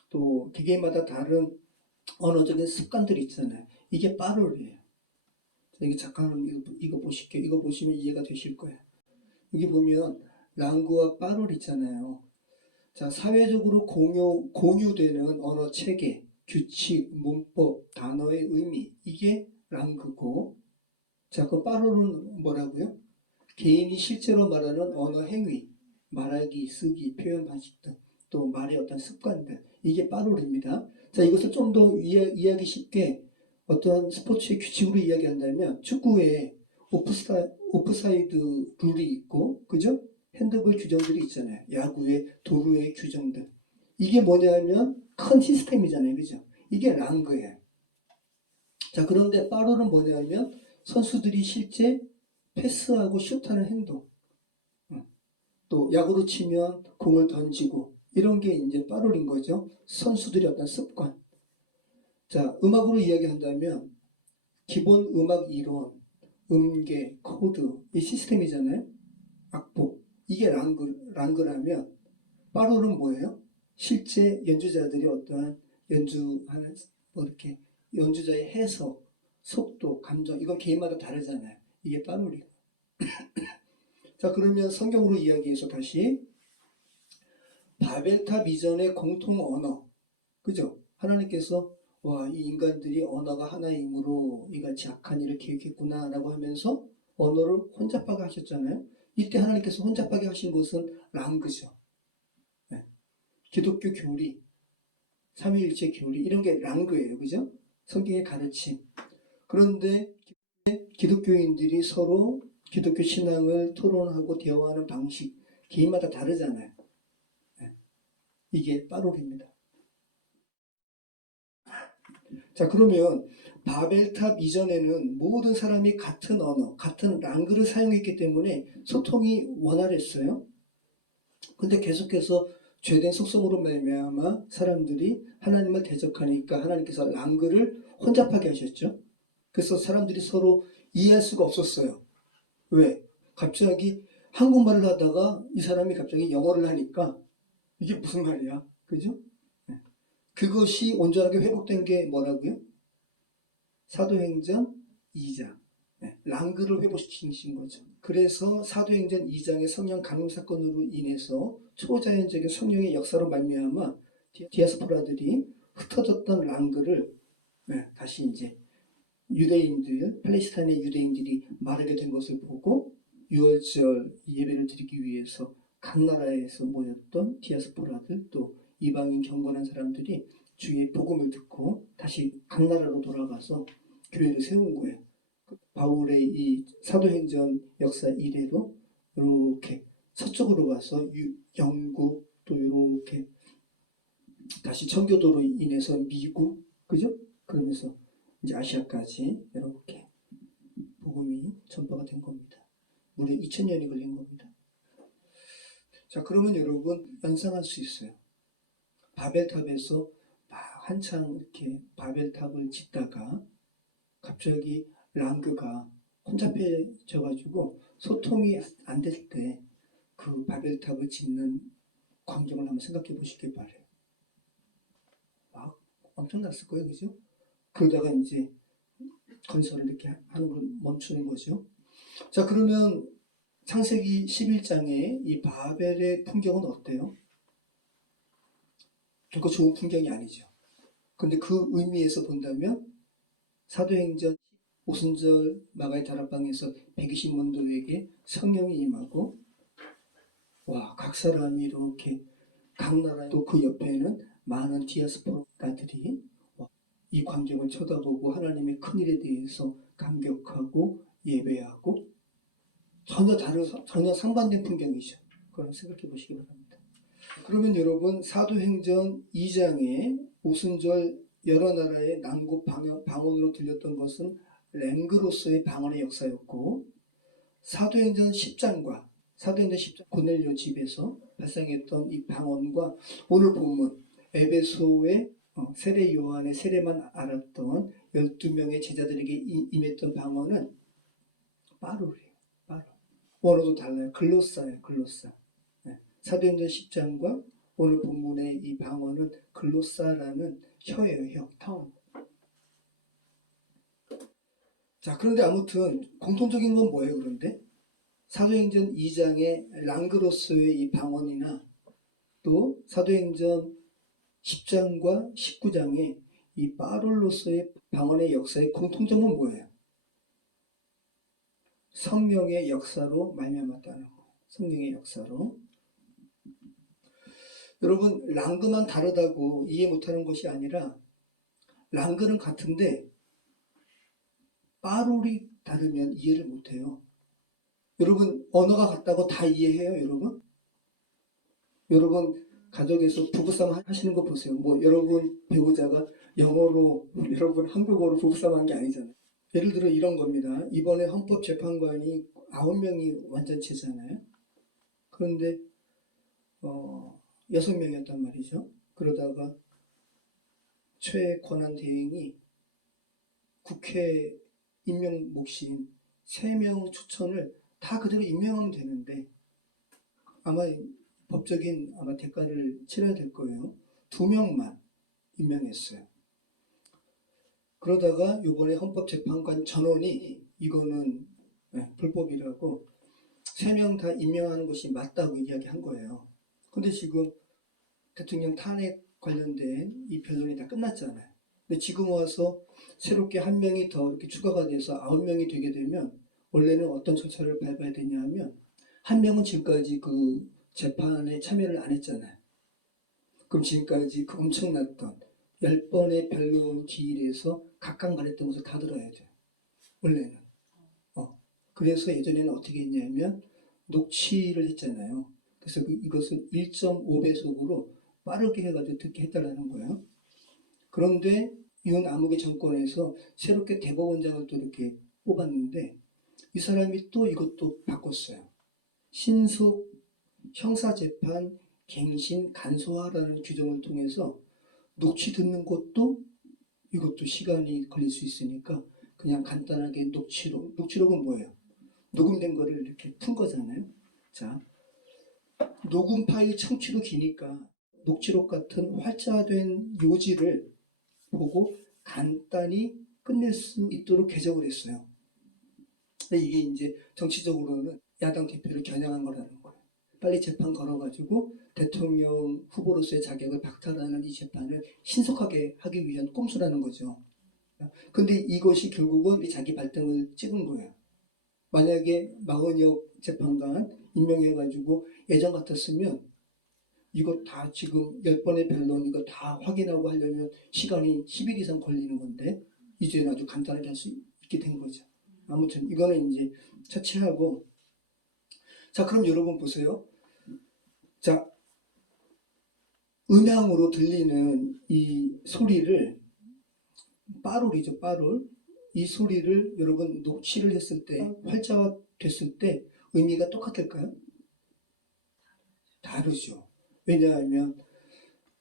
또 개개인마다 다른 언어적인 습관들이 있잖아요. 이게 빠로예요. 이게 잠깐 이거 보실게요. 이거 보시면 이해가 되실 거예요. 여기 보면 랑구와 빠롤 있잖아요. 자, 사회적으로 공유되는 언어 체계, 규칙, 문법, 단어의 의미, 이게 랑그고, 자, 그 빠롤은 뭐라고요? 개인이 실제로 말하는 언어 행위, 말하기, 쓰기, 표현 방식 등, 또 말의 어떤 습관들, 이게 빠롤입니다. 자, 이것을 좀 더 이해하기 쉽게 어떤 스포츠의 규칙으로 이야기한다면 축구에 오프사이드 룰이 있고, 그죠? 핸드볼 규정들이 있잖아요. 야구의 도루의 규정들. 이게 뭐냐면 큰 시스템이잖아요. 그죠? 이게 랑그예요. 자, 그런데 빠롤은 뭐냐면 선수들이 실제 패스하고 슛하는 행동, 또 야구로 치면 공을 던지고 이런 게 이제 빠롤인 거죠. 선수들의 어떤 습관. 자, 음악으로 이야기한다면 기본 음악 이론, 음계, 코드, 이 시스템이잖아요. 악보. 이게 랑그라면 빠롤은 뭐예요? 실제 연주자들이 어떠한 연주하는 뭐 이렇게 연주자의 해석, 속도, 감정 이건 개인마다 다르잖아요. 이게 빠롤이고. 자, 그러면 성경으로 이야기해서 다시 바벨탑 이전의 공통 언어, 그죠? 하나님께서 와, 이 인간들이 언어가 하나이므로 이같이 악한 일을 계획했구나라고 하면서 언어를 혼잡하게 하셨잖아요. 이때 하나님께서 혼잡하게 하신 것은 랑그죠. 네. 기독교 교리, 삼위일체 교리 이런 게 랑그예요, 그죠? 성경의 가르침. 그런데 기독교인들이 서로 기독교 신앙을 토론하고 대화하는 방식 개인마다 다르잖아요. 네. 이게 빠롤입니다. 자, 그러면 바벨탑 이전에는 모든 사람이 같은 언어, 같은 랑그를 사용했기 때문에 소통이 원활했어요. 근데 계속해서 죄된 속성으로 말미암아 사람들이 하나님을 대적하니까 하나님께서 랑그를 혼잡하게 하셨죠. 그래서 사람들이 서로 이해할 수가 없었어요. 왜? 갑자기 한국말을 하다가 이 사람이 갑자기 영어를 하니까 이게 무슨 말이야? 그죠? 그것이 온전하게 회복된 게 뭐라고요? 사도행전 2장. 랑그를 회복시킨 거죠. 그래서 사도행전 2장의 성령 강림 사건으로 인해서 초자연적인 성령의 역사로 말미암아 디아스포라들이 흩어졌던 랑그를 다시 이제 유대인들, 팔레스타인의 유대인들이 말하게 된 것을 보고 6월절 예배를 드리기 위해서 각 나라에서 모였던 디아스포라들 또 이방인 경건한 사람들이 주의 복음을 듣고 다시 각 나라로 돌아가서 교회를 세운 거예요. 바울의 이 사도행전 역사 이래로 이렇게 서쪽으로 가서 영국 또 이렇게 다시 청교도로 인해서 미국 그죠? 그러면서 이제 아시아까지 이렇게 복음이 전파가 된 겁니다. 무려 2000년이 걸린 겁니다. 자, 그러면 여러분 연상할 수 있어요. 바벨탑에서 막 한창 이렇게 바벨탑을 짓다가 갑자기 랑그가 혼잡해져가지고 소통이 안 될 때 그 바벨탑을 짓는 광경을 한번 생각해 보시길 바래요. 막 엄청났을 거예요, 그죠? 그러다가 이제 건설을 이렇게 하는 걸 멈추는 거죠. 자, 그러면 창세기 11장의 이 바벨의 풍경은 어때요? 결코 좋은 풍경이 아니죠. 근데 그 의미에서 본다면 사도행전 오순절 마가의 다락방에서 120문도에게 성령이 임하고 각 사람이 이렇게 각 나라 또 그 옆에는 많은 디아스포라들이 이 광경을 쳐다보고 하나님의 큰일에 대해서 감격하고 예배하고 전혀 상반된 풍경이죠. 그걸 생각해 보시기 바랍니다. 그러면 여러분 사도행전 2장에 오순절 여러 나라의 난국 방언으로 들렸던 것은 랭그로서의 방언의 역사였고 사도행전 10장 고넬료 집에서 발생했던 이 방언과 오늘 본문 에베소의 세례 요한의 세례만 알았던 12명의 제자들에게 임했던 방언은 빠루예요. 빠루. 원어도 달라요. 글로사예요. 글로사. 사도행전 10장과 오늘 본문의 이 방언은 글로사라는 혀예요. 혀. 자, 그런데 아무튼 공통적인 건 뭐예요? 그런데 사도행전 2장의 랑그로스의 이 방언이나 또 사도행전 10장과 19장의 이 빠룰로스의 방언의 역사의 공통점은 뭐예요? 성령의 역사로 말미암았다는 거. 성령의 역사로. 여러분 랑그만 다르다고 이해 못하는 것이 아니라 랑그는 같은데 빠룰이 다르면 이해를 못해요. 여러분 언어가 같다고 다 이해해요? 여러분 가족에서 부부싸움 하시는 거 보세요. 뭐 여러분 배우자가 영어로 여러분 한국어로 부부싸움 한 게 아니잖아요. 예를 들어 이런 겁니다. 이번에 헌법재판관이 9명이 완전체잖아요. 그런데 6명이었단 말이죠. 그러다가 최권한대행이 국회 임명 몫인 3명 추천을 다 그대로 임명하면 되는데 아마 법적인 대가를 치러야 될 거예요. 2명만 임명했어요. 그러다가 이번에 헌법재판관 전원이 이거는 불법이라고 3명 다 임명하는 것이 맞다고 이야기한 거예요. 근데 지금 대통령 탄핵 관련된 이 변론이 다 끝났잖아요. 근데 지금 와서 새롭게 1명이 더 이렇게 추가가 돼서 9명이 되게 되면 원래는 어떤 절차를 밟아야 되냐 하면 1명은 지금까지 그 재판에 참여를 안 했잖아요. 그럼 지금까지 그 엄청났던 10번의 변론 기일에서 각각 말했던 것을 다 들어야 돼요. 원래는. 그래서 예전에는 어떻게 했냐면 녹취를 했잖아요. 그래서 이것을 1.5배속으로 빠르게 해가지고 듣게 해달라는 거예요. 그런데 윤 아무개 정권에서 새롭게 대법원장을 또 이렇게 뽑았는데 이 사람이 또 이것도 바꿨어요. 신속 형사재판 갱신 간소화라는 규정을 통해서 녹취 듣는 것도 이것도 시간이 걸릴 수 있으니까 그냥 간단하게 녹취록은 뭐예요? 녹음된 거를 이렇게 푼 거잖아요. 자, 녹음 파일 청취도 기니까 녹취록 같은 활자된 요지를 보고 간단히 끝낼 수 있도록 개정을 했어요. 근데 이게 이제 정치적으로는 야당 대표를 겨냥한 거라는 거예요. 빨리 재판 걸어가지고 대통령 후보로서의 자격을 박탈하는 이 재판을 신속하게 하기 위한 꼼수라는 거죠. 근데 이것이 결국은 자기 발등을 찍은 거예요. 만약에 마은혁 재판관 임명해가지고 예전 같았으면 이거 다 지금 10번의 변론 이거 다 확인하고 하려면 시간이 10일 이상 걸리는 건데 이제는 아주 간단하게 할 수 있게 된 거죠. 아무튼 이거는 이제 차치하고, 자 그럼 여러분 보세요. 자 음향으로 들리는 이 소리를 빠룰이죠. 빠룰. 이 소리를 여러분 녹취를 했을 때 활자가 됐을 때 의미가 똑같을까요? 다르죠. 왜냐하면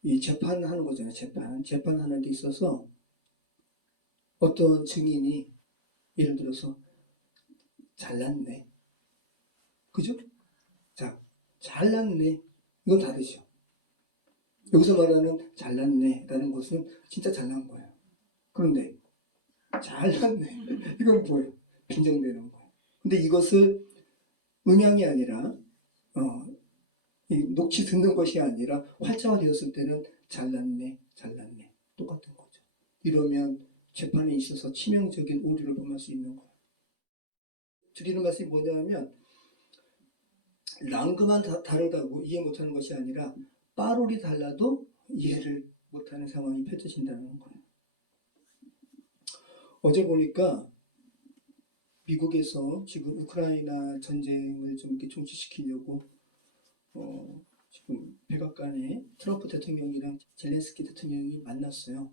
이 재판하는 거잖아요. 재판하는 데 있어서 어떤 증인이 예를 들어서 잘났네, 그죠? 자, 잘났네, 이건 다르죠. 여기서 말하는 잘났네 라는 것은 진짜 잘난 거예요. 그런데 잘났네 이건 뭐예요? 빈정되는 거예요. 근데 이것을 음향이 아니라 이 녹취 듣는 것이 아니라 활자가 되었을 때는 잘났네 똑같은 거죠. 이러면 재판에 있어서 치명적인 오류를 범할 수 있는 거예요. 드리는 말씀이 뭐냐면 랑그만 다르다고 이해 못하는 것이 아니라 빠롤이 달라도 이해를 못하는 상황이 펼쳐진다는 거예요. 어제 보니까 미국에서 지금 우크라이나 전쟁을 좀 이렇게 종식시키려고 지금 백악관에 트럼프 대통령이랑 젤렌스키 대통령이 만났어요.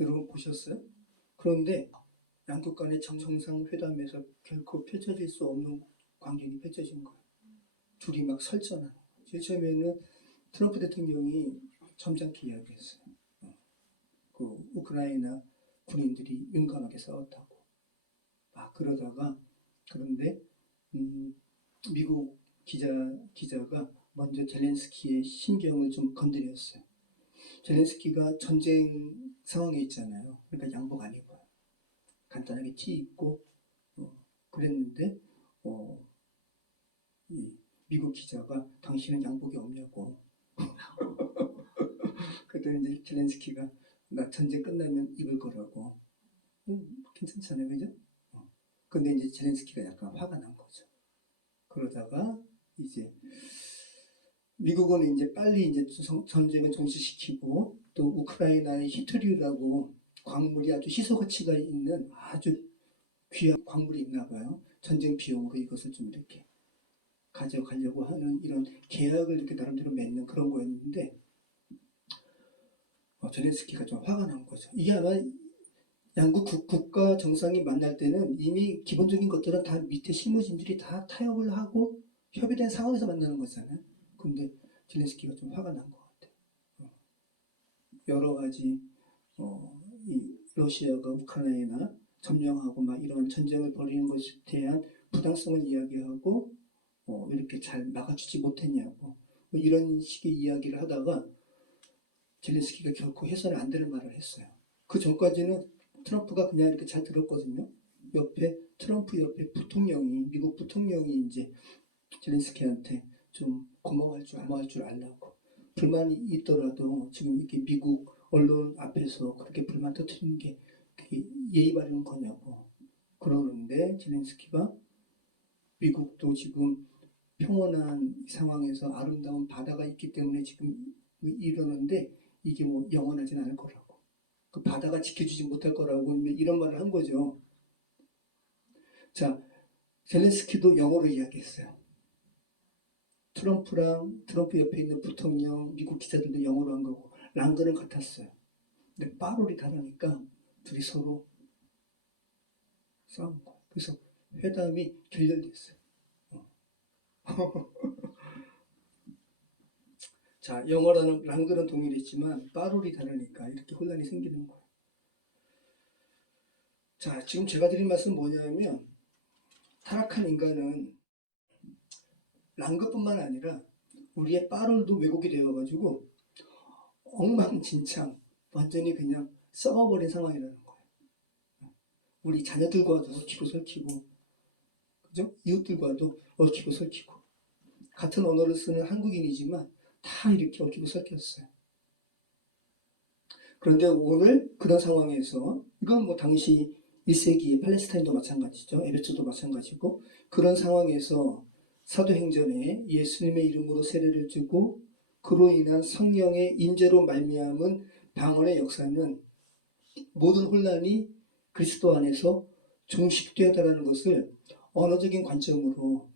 여러분 보셨어요? 그런데 양국 간의 정상회담에서 결코 펼쳐질 수 없는 광경이 펼쳐진 거예요. 둘이 막 설전하는 거예요. 제일 처음에는 트럼프 대통령이 점잖게 이야기했어요. 그 우크라이나 군인들이 용감하게 싸웠다고. 그러다가 그런데 미국 기자가 먼저 젤렌스키의 심경을 좀 건드렸어요. 젤렌스키가 전쟁 상황에 있잖아요. 그러니까 양복 안 입어요. 간단하게 티 입고 그랬는데 이 미국 기자가 당신은 양복이 없냐고. 그랬더니 이제 젤렌스키가 나 전쟁 끝나면 입을 거라고. 괜찮잖아요, 그죠? 근데 이제 젤렌스키가 약간 화가 난 거죠. 그러다가 이제 미국은 이제 빨리 이제 전쟁을 종식시키고 또 우크라이나의 히토리우라고 광물이 아주 희소 가치가 있는 아주 귀한 광물이 있나 봐요. 전쟁 비용으로 이것을 좀 이렇게 가져가려고 하는 이런 계약을 이렇게 나름대로 맺는 그런 거였는데 젤렌스키가 좀 화가 난 거죠. 이게 아마 양국 국가 정상이 만날 때는 이미 기본적인 것들은 다 밑에 실무진들이 다 타협을 하고 협의된 상황에서 만나는 거잖아요. 근데 젤렌스키가 좀 화가 난 것 같아요. 여러 가지 이 러시아가 우크라이나 점령하고 막 이런 전쟁을 벌이는 것에 대한 부당성을 이야기하고 이렇게 잘 막아주지 못했냐고 뭐 이런 식의 이야기를 하다가 젤렌스키가 결코 해서는 안 되는 말을 했어요. 그 전까지는 트럼프가 그냥 이렇게 잘 들었거든요. 트럼프 옆에 부통령이, 미국 부통령이 이제 젤렌스키한테 좀 고마워할 줄 알라고. 불만이 있더라도 지금 이렇게 미국 언론 앞에서 그렇게 불만 터뜨리는 게 그게 예의 바르는 거냐고 그러는데 젤렌스키가 미국도 지금 평온한 상황에서 아름다운 바다가 있기 때문에 지금 이러는데 이게 뭐 영원하진 않을 거라고. 그 바다가 지켜주지 못할 거라고 이런 말을 한 거죠. 자, 젤렌스키도 영어로 이야기했어요. 트럼프 옆에 있는 부통령, 미국 기자들도 영어로 한 거고 랑그는 같았어요. 근데 빠롤이 다르니까 둘이 서로 싸운 거예요. 그래서 회담이 결렬됐어요. 자, 영어라는 랑그는 동일했지만 빠롤이 다르니까 이렇게 혼란이 생기는 거예요. 자, 지금 제가 드린 말씀은 뭐냐면 타락한 인간은 랑그뿐만 아니라 우리의 빠롤도 왜곡이 되어가지고 엉망진창 완전히 그냥 썩어버린 상황이라는 거예요. 우리 자녀들과도 뒤로 설키고 그죠? 이웃들과도 얽히고 설키고 같은 언어를 쓰는 한국인이지만 다 이렇게 얽히고 설켰어요. 그런데 오늘 그런 상황에서 이건 뭐 당시 1세기 팔레스타인도 마찬가지죠. 에베소도 마찬가지고 그런 상황에서 사도행전에 예수님의 이름으로 세례를 주고 그로 인한 성령의 인재로 말미암은 방언의 역사는 모든 혼란이 그리스도 안에서 종식되었다는 것을 언어적인 관점으로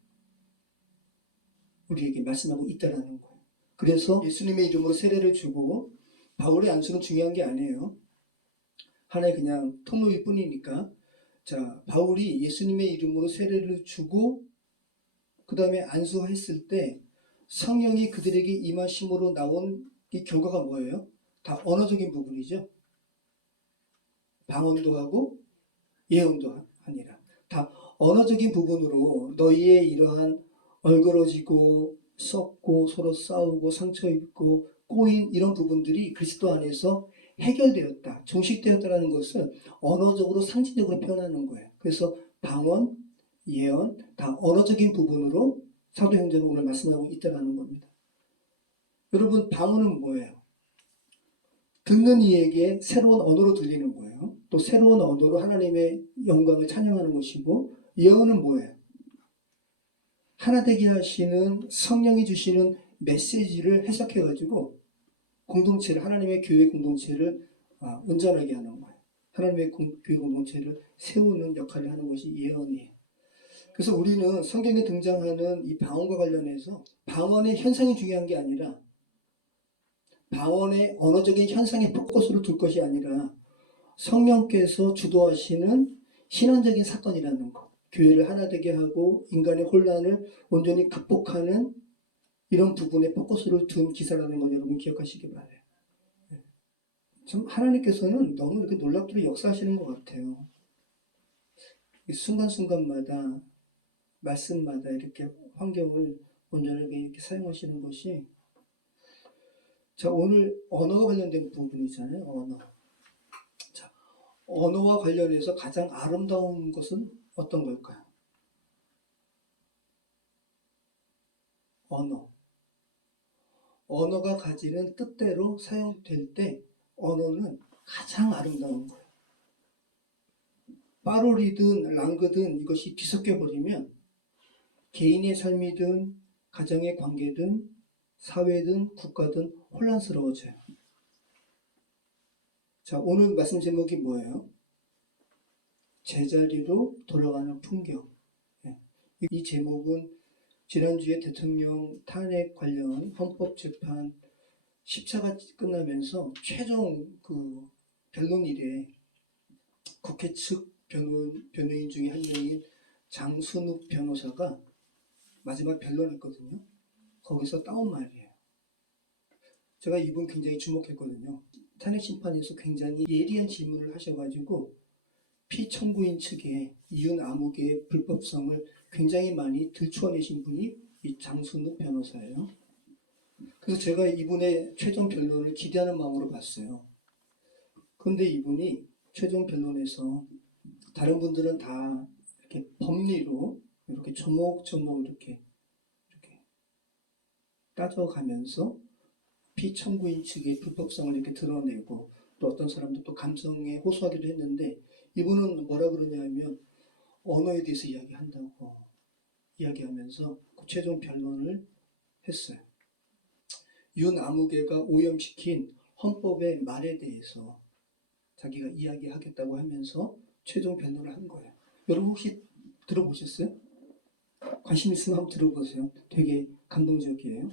우리에게 말씀하고 있다는 거예요. 그래서 예수님의 이름으로 세례를 주고 바울의 안수는 중요한 게 아니에요. 하나의 그냥 통로일 뿐이니까. 자, 바울이 예수님의 이름으로 세례를 주고 그 다음에 안수했을 때 성령이 그들에게 임하심으로 나온 이 결과가 뭐예요? 다 언어적인 부분이죠. 방언도 하고 예언도 하니라. 다 언어적인 부분으로 너희의 이러한 얼그러지고 썩고 서로 싸우고 상처 입고 꼬인 이런 부분들이 그리스도 안에서 해결되었다, 종식되었다는 것을 언어적으로 상징적으로 표현하는 거예요. 그래서 방언, 예언 다 언어적인 부분으로 사도행전은 오늘 말씀하고 있다는 겁니다. 여러분, 방언은 뭐예요? 듣는 이에게 새로운 언어로 들리는 거예요. 또 새로운 언어로 하나님의 영광을 찬양하는 것이고, 예언은 뭐예요? 하나 되게 하시는 성령이 주시는 메시지를 해석해가지고 공동체를, 하나님의 교회 공동체를 온전하게 하는 거예요. 하나님의 교회 공동체를 세우는 역할을 하는 것이 예언이에요. 그래서 우리는 성경에 등장하는 이 방언과 관련해서 방언의 현상이 중요한 게 아니라 방언의 언어적인 현상에 포커스를 둘 것이 아니라 성령께서 주도하시는 신앙적인 사건이라는 것, 교회를 하나 되게 하고 인간의 혼란을 온전히 극복하는 이런 부분에 포커스를 둔 기사라는 건 여러분 기억하시기 바라요. 참 하나님께서는 너무 이렇게 놀랍도록 역사하시는 것 같아요. 순간순간마다 말씀마다 이렇게 환경을 온전하게 이렇게 사용하시는 것이, 자, 오늘 언어와 관련된 부분이잖아요. 언어. 자, 언어와 관련해서 가장 아름다운 것은 어떤 걸까요? 언어. 언어가 가지는 뜻대로 사용될 때 언어는 가장 아름다운 거예요. 빠롤이든 랑그든 이것이 뒤섞여 버리면 개인의 삶이든 가정의 관계든 사회든 국가든 혼란스러워져요. 자, 오늘 말씀 제목이 뭐예요? 제자리로 돌아가는 풍경. 이 제목은 지난주에 대통령 탄핵 관련 헌법재판 10차가 끝나면서 최종 그 변론일에 국회 측 변호인 중에 한 명인 장순욱 변호사가 마지막 변론했거든요. 거기서 따온 말이에요. 제가 이분 굉장히 주목했거든요. 탄핵 심판에서 굉장히 예리한 질문을 하셔가지고 피청구인 측의 이윤 아무개의 불법성을 굉장히 많이 들추어내신 분이 이 장순욱 변호사예요. 그래서 제가 이분의 최종 변론을 기대하는 마음으로 봤어요. 그런데 이분이 최종 변론에서 다른 분들은 다 이렇게 법리로 이렇게 조목조목 이렇게 따져가면서 피청구인 측의 불법성을 이렇게 드러내고 또 어떤 사람도 또 감성에 호소하기도 했는데 이분은 뭐라 그러냐면 언어에 대해서 이야기하면서 그 최종 변론을 했어요. 윤 아무개가 오염시킨 헌법의 말에 대해서 자기가 이야기하겠다고 하면서 최종 변론을 한 거예요. 여러분 혹시 들어보셨어요? 관심 있으면 한번 들어보세요. 되게 감동적이에요.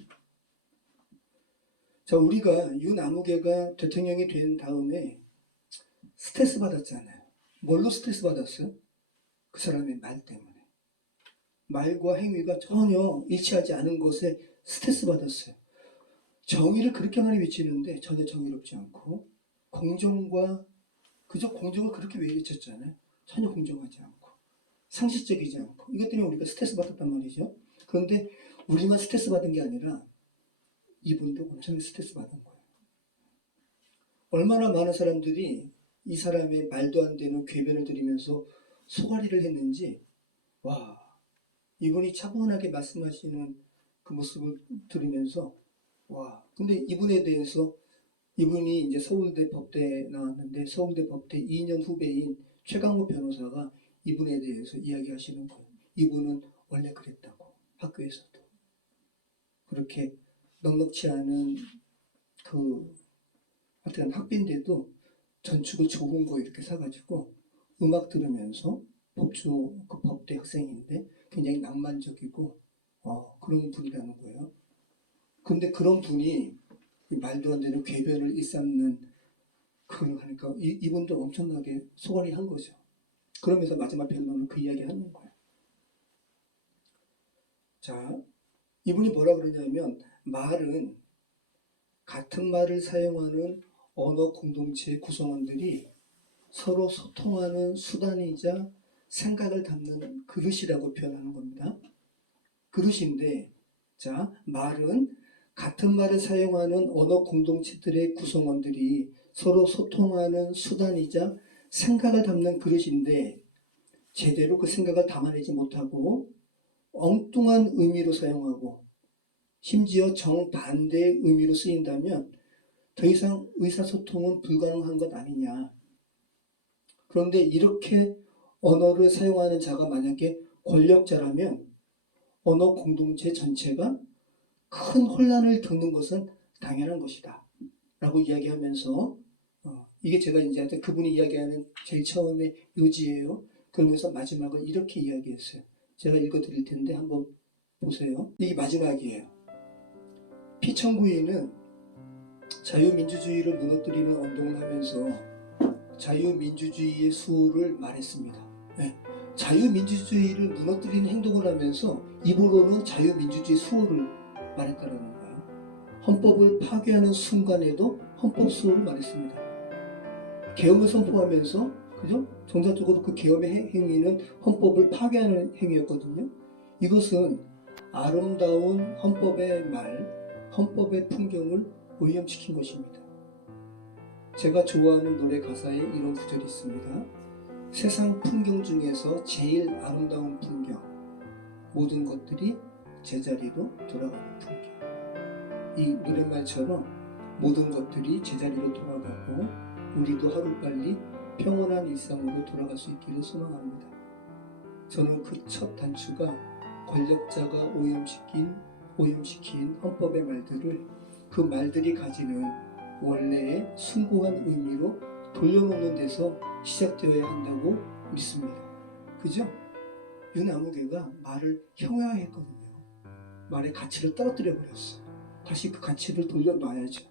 자, 우리가 윤 아무개가 대통령이 된 다음에 스트레스 받았잖아요. 뭘로 스트레스 받았어요? 그 사람의 말 때문에. 말과 행위가 전혀 일치하지 않은 것에 스트레스 받았어요. 정의를 그렇게 많이 외치는데 전혀 정의롭지 않고 그저 공정을 그렇게 외쳤잖아요. 전혀 공정하지 않고 상식적이지 않고 이것 때문에 우리가 스트레스 받았단 말이죠. 그런데 우리만 스트레스 받은 게 아니라 이분도 엄청 스트레스 받은 거예요. 얼마나 많은 사람들이 이 사람의 말도 안 되는 궤변을 들이면서 소가리를 했는지, 와, 이분이 차분하게 말씀하시는 그 모습을 들으면서 와, 근데 이분에 대해서 이분이 이제 서울대 법대 나왔는데 서울대 법대 2년 후배인 최강호 변호사가 이분에 대해서 이야기하시는 거예요. 이분은 원래 그랬다고 학교에서도 그렇게 넉넉치 않은 그 하여튼 학비인데도 전축을 좋은 거 이렇게 사가지고 음악 들으면서 그 법대 학생인데 굉장히 낭만적이고 그런 분이라는 거예요. 근데 그런 분이 말도 안 되는 궤변을 일삼는 그걸 하니까 이분도 엄청나게 소갈이 한 거죠. 그러면서 마지막 변론은 그 이야기 하는 거예요. 자, 이분이 뭐라 그러냐면 말은 같은 말을 사용하는 언어 공동체 구성원들이 서로 소통하는 수단이자 생각을 담는 그릇이라고 표현하는 겁니다. 그릇인데, 자, 말은 같은 말을 사용하는 언어 공동체들의 구성원들이 서로 소통하는 수단이자 생각을 담는 그릇인데 제대로 그 생각을 담아내지 못하고 엉뚱한 의미로 사용하고 심지어 정반대의 의미로 쓰인다면 더 이상 의사소통은 불가능한 것 아니냐. 그런데 이렇게 언어를 사용하는 자가 만약에 권력자라면 언어 공동체 전체가 큰 혼란을 겪는 것은 당연한 것이다. 라고 이야기하면서 이게 제가 이제 그분이 이야기하는 제일 처음에 요지예요. 그러면서 마지막을 이렇게 이야기했어요. 제가 읽어드릴 텐데 한번 보세요. 이게 마지막이에요. 피청구인은 자유민주주의를 무너뜨리는 운동을 하면서 자유민주주의의 수호를 말했습니다. 네. 자유민주주의를 무너뜨리는 행동을 하면서 입으로는 자유민주주의 수호를 말했다는 거예요. 헌법을 파괴하는 순간에도 헌법 수호를 말했습니다. 계엄을 선포하면서 그죠? 정상적으로 그 계엄의 행위는 헌법을 파괴하는 행위였거든요. 이것은 아름다운 헌법의 말, 헌법의 풍경을 오염시킨 것입니다. 제가 좋아하는 노래 가사에 이런 구절이 있습니다. 세상 풍경 중에서 제일 아름다운 풍경, 모든 것들이 제자리로 돌아가는 풍경. 이 노랫말처럼 모든 것들이 제자리로 돌아가고 우리도 하루빨리 평온한 일상으로 돌아갈 수 있기를 소망합니다. 저는 그 첫 단추가 권력자가 오염시킨 헌법의 말들을 그 말들이 가지는 원래의 숭고한 의미로 돌려놓는 데서 시작되어야 한다고 믿습니다. 그죠? 윤아무개가 말을 형용했거든요. 말의 가치를 떨어뜨려 버렸어요. 다시 그 가치를 돌려놔야죠.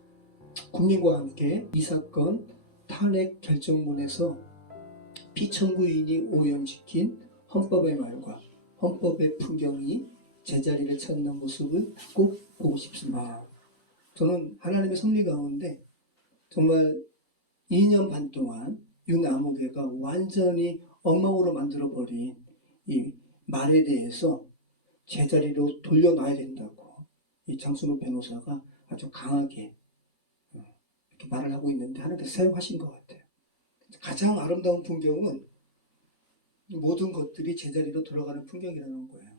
국민과 함께 이 사건 탄핵 결정문에서 피청구인이 오염시킨 헌법의 말과 헌법의 풍경이 제자리를 찾는 모습을 꼭 보고 싶습니다. 저는 하나님의 섭리 가운데 정말 2년 반 동안 윤아무개가 완전히 엉망으로 만들어버린 이 말에 대해서 제자리로 돌려놔야 된다고 이 장순호 변호사가 아주 강하게 이렇게 말을 하고 있는데 하나님께서 사용하신 것 같아요. 가장 아름다운 풍경은 모든 것들이 제자리로 돌아가는 풍경이라는 거예요.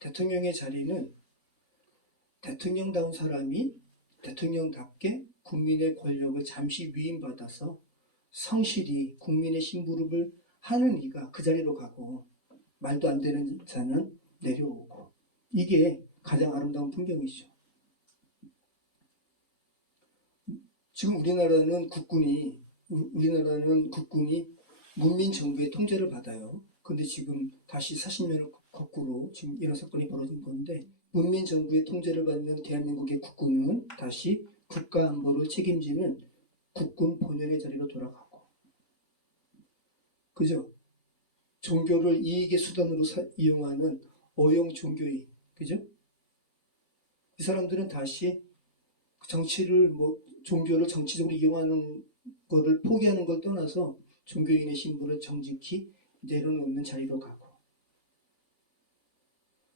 대통령의 자리는 대통령다운 사람이 대통령답게 국민의 권력을 잠시 위임받아서 성실히 국민의 심부름을 하는 이가 그 자리로 가고 말도 안 되는 자는 내려오고 이게 가장 아름다운 풍경이죠. 지금 우리나라는 국군이 문민 정부의 통제를 받아요. 근데 지금 다시 40년을 거꾸로 지금 이런 사건이 벌어진 건데 문민 정부의 통제를 받는 대한민국의 국군은 다시 국가 안보를 책임지는 국군 본연의 자리로 돌아가고 그죠? 종교를 이익의 수단으로 이용하는 어용 종교인 그죠? 이 사람들은 다시 정치를 종교를 정치적으로 이용하는 것을 포기하는 걸 떠나서 종교인의 신분을 정직히 내려놓는 자리로 가고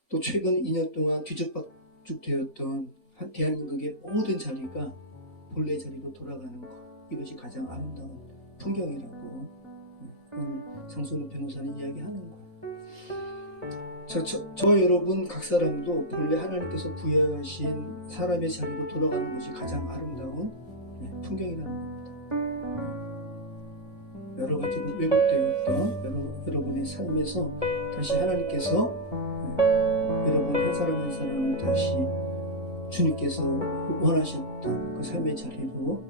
또 최근 2년 동안 뒤죽박죽되었던 대한민국의 모든 자리가 본래 자리로 돌아가는 것 이것이 가장 아름다운 풍경이라고 오늘 장순호 변호사는 이야기하는 거예요. 저와 여러분 각 사람도 본래 하나님께서 부여하신 사람의 자리로 돌아가는 것이 가장 아름다운 풍경이라는 겁니다. 여러 가지 왜곡되었던 여러분의 삶에서 다시 하나님께서 여러분 한 사람 한 사람을 다시 주님께서 원하셨던 그 삶의 자리로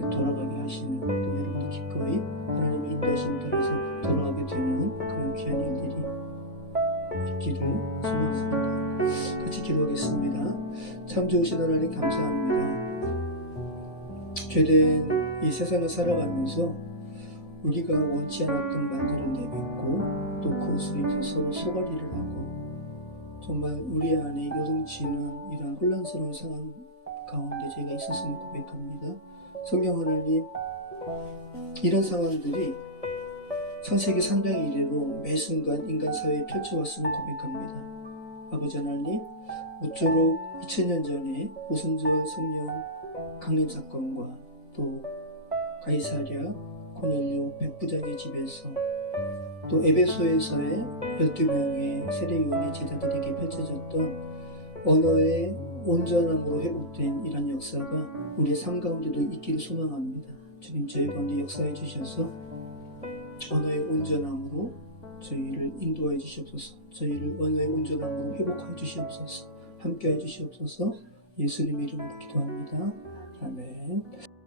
돌아가게 하시는 여러분들 기꺼이 하나님의 인도하심 따라서 돌아가게 되는 그런 귀한 일들이 있기를 소망합니다. 같이 기도하겠습니다. 참 좋으신 하나님 감사합니다. 죄된 이 세상을 살아가면서 우리가 원치 않았던 말들을 내뱉고 또 그것으로 인해서 서로 소갈이를 하고 정말 우리 안에 요동치는 이러한 혼란스러운 상황 가운데 저희가 있었음을 고백합니다. 성경 하나님, 이런 상황들이 창세기 3장 이래로 매 순간 인간 사회에 펼쳐왔음을 고백합니다. 아버지 하나님, 모쪼록 2000년 전에 오순절 성령 강림 사건과 또 가이사랴 고넬료 백부장의 집에서 또 에베소에서의 12명의 세례요한의 제자들에게 펼쳐졌던 언어의 온전함으로 회복된 이런 역사가 우리의 삶 가운데도 있기를 소망합니다. 주님, 저희 가운데 역사해 주셔서 언어의 온전함으로 저희를 인도해 주시옵소서. 저희를 언어의 온전함으로 회복해 주시옵소서. 함께 해 주시옵소서. 예수님의 이름으로 기도합니다. 아멘.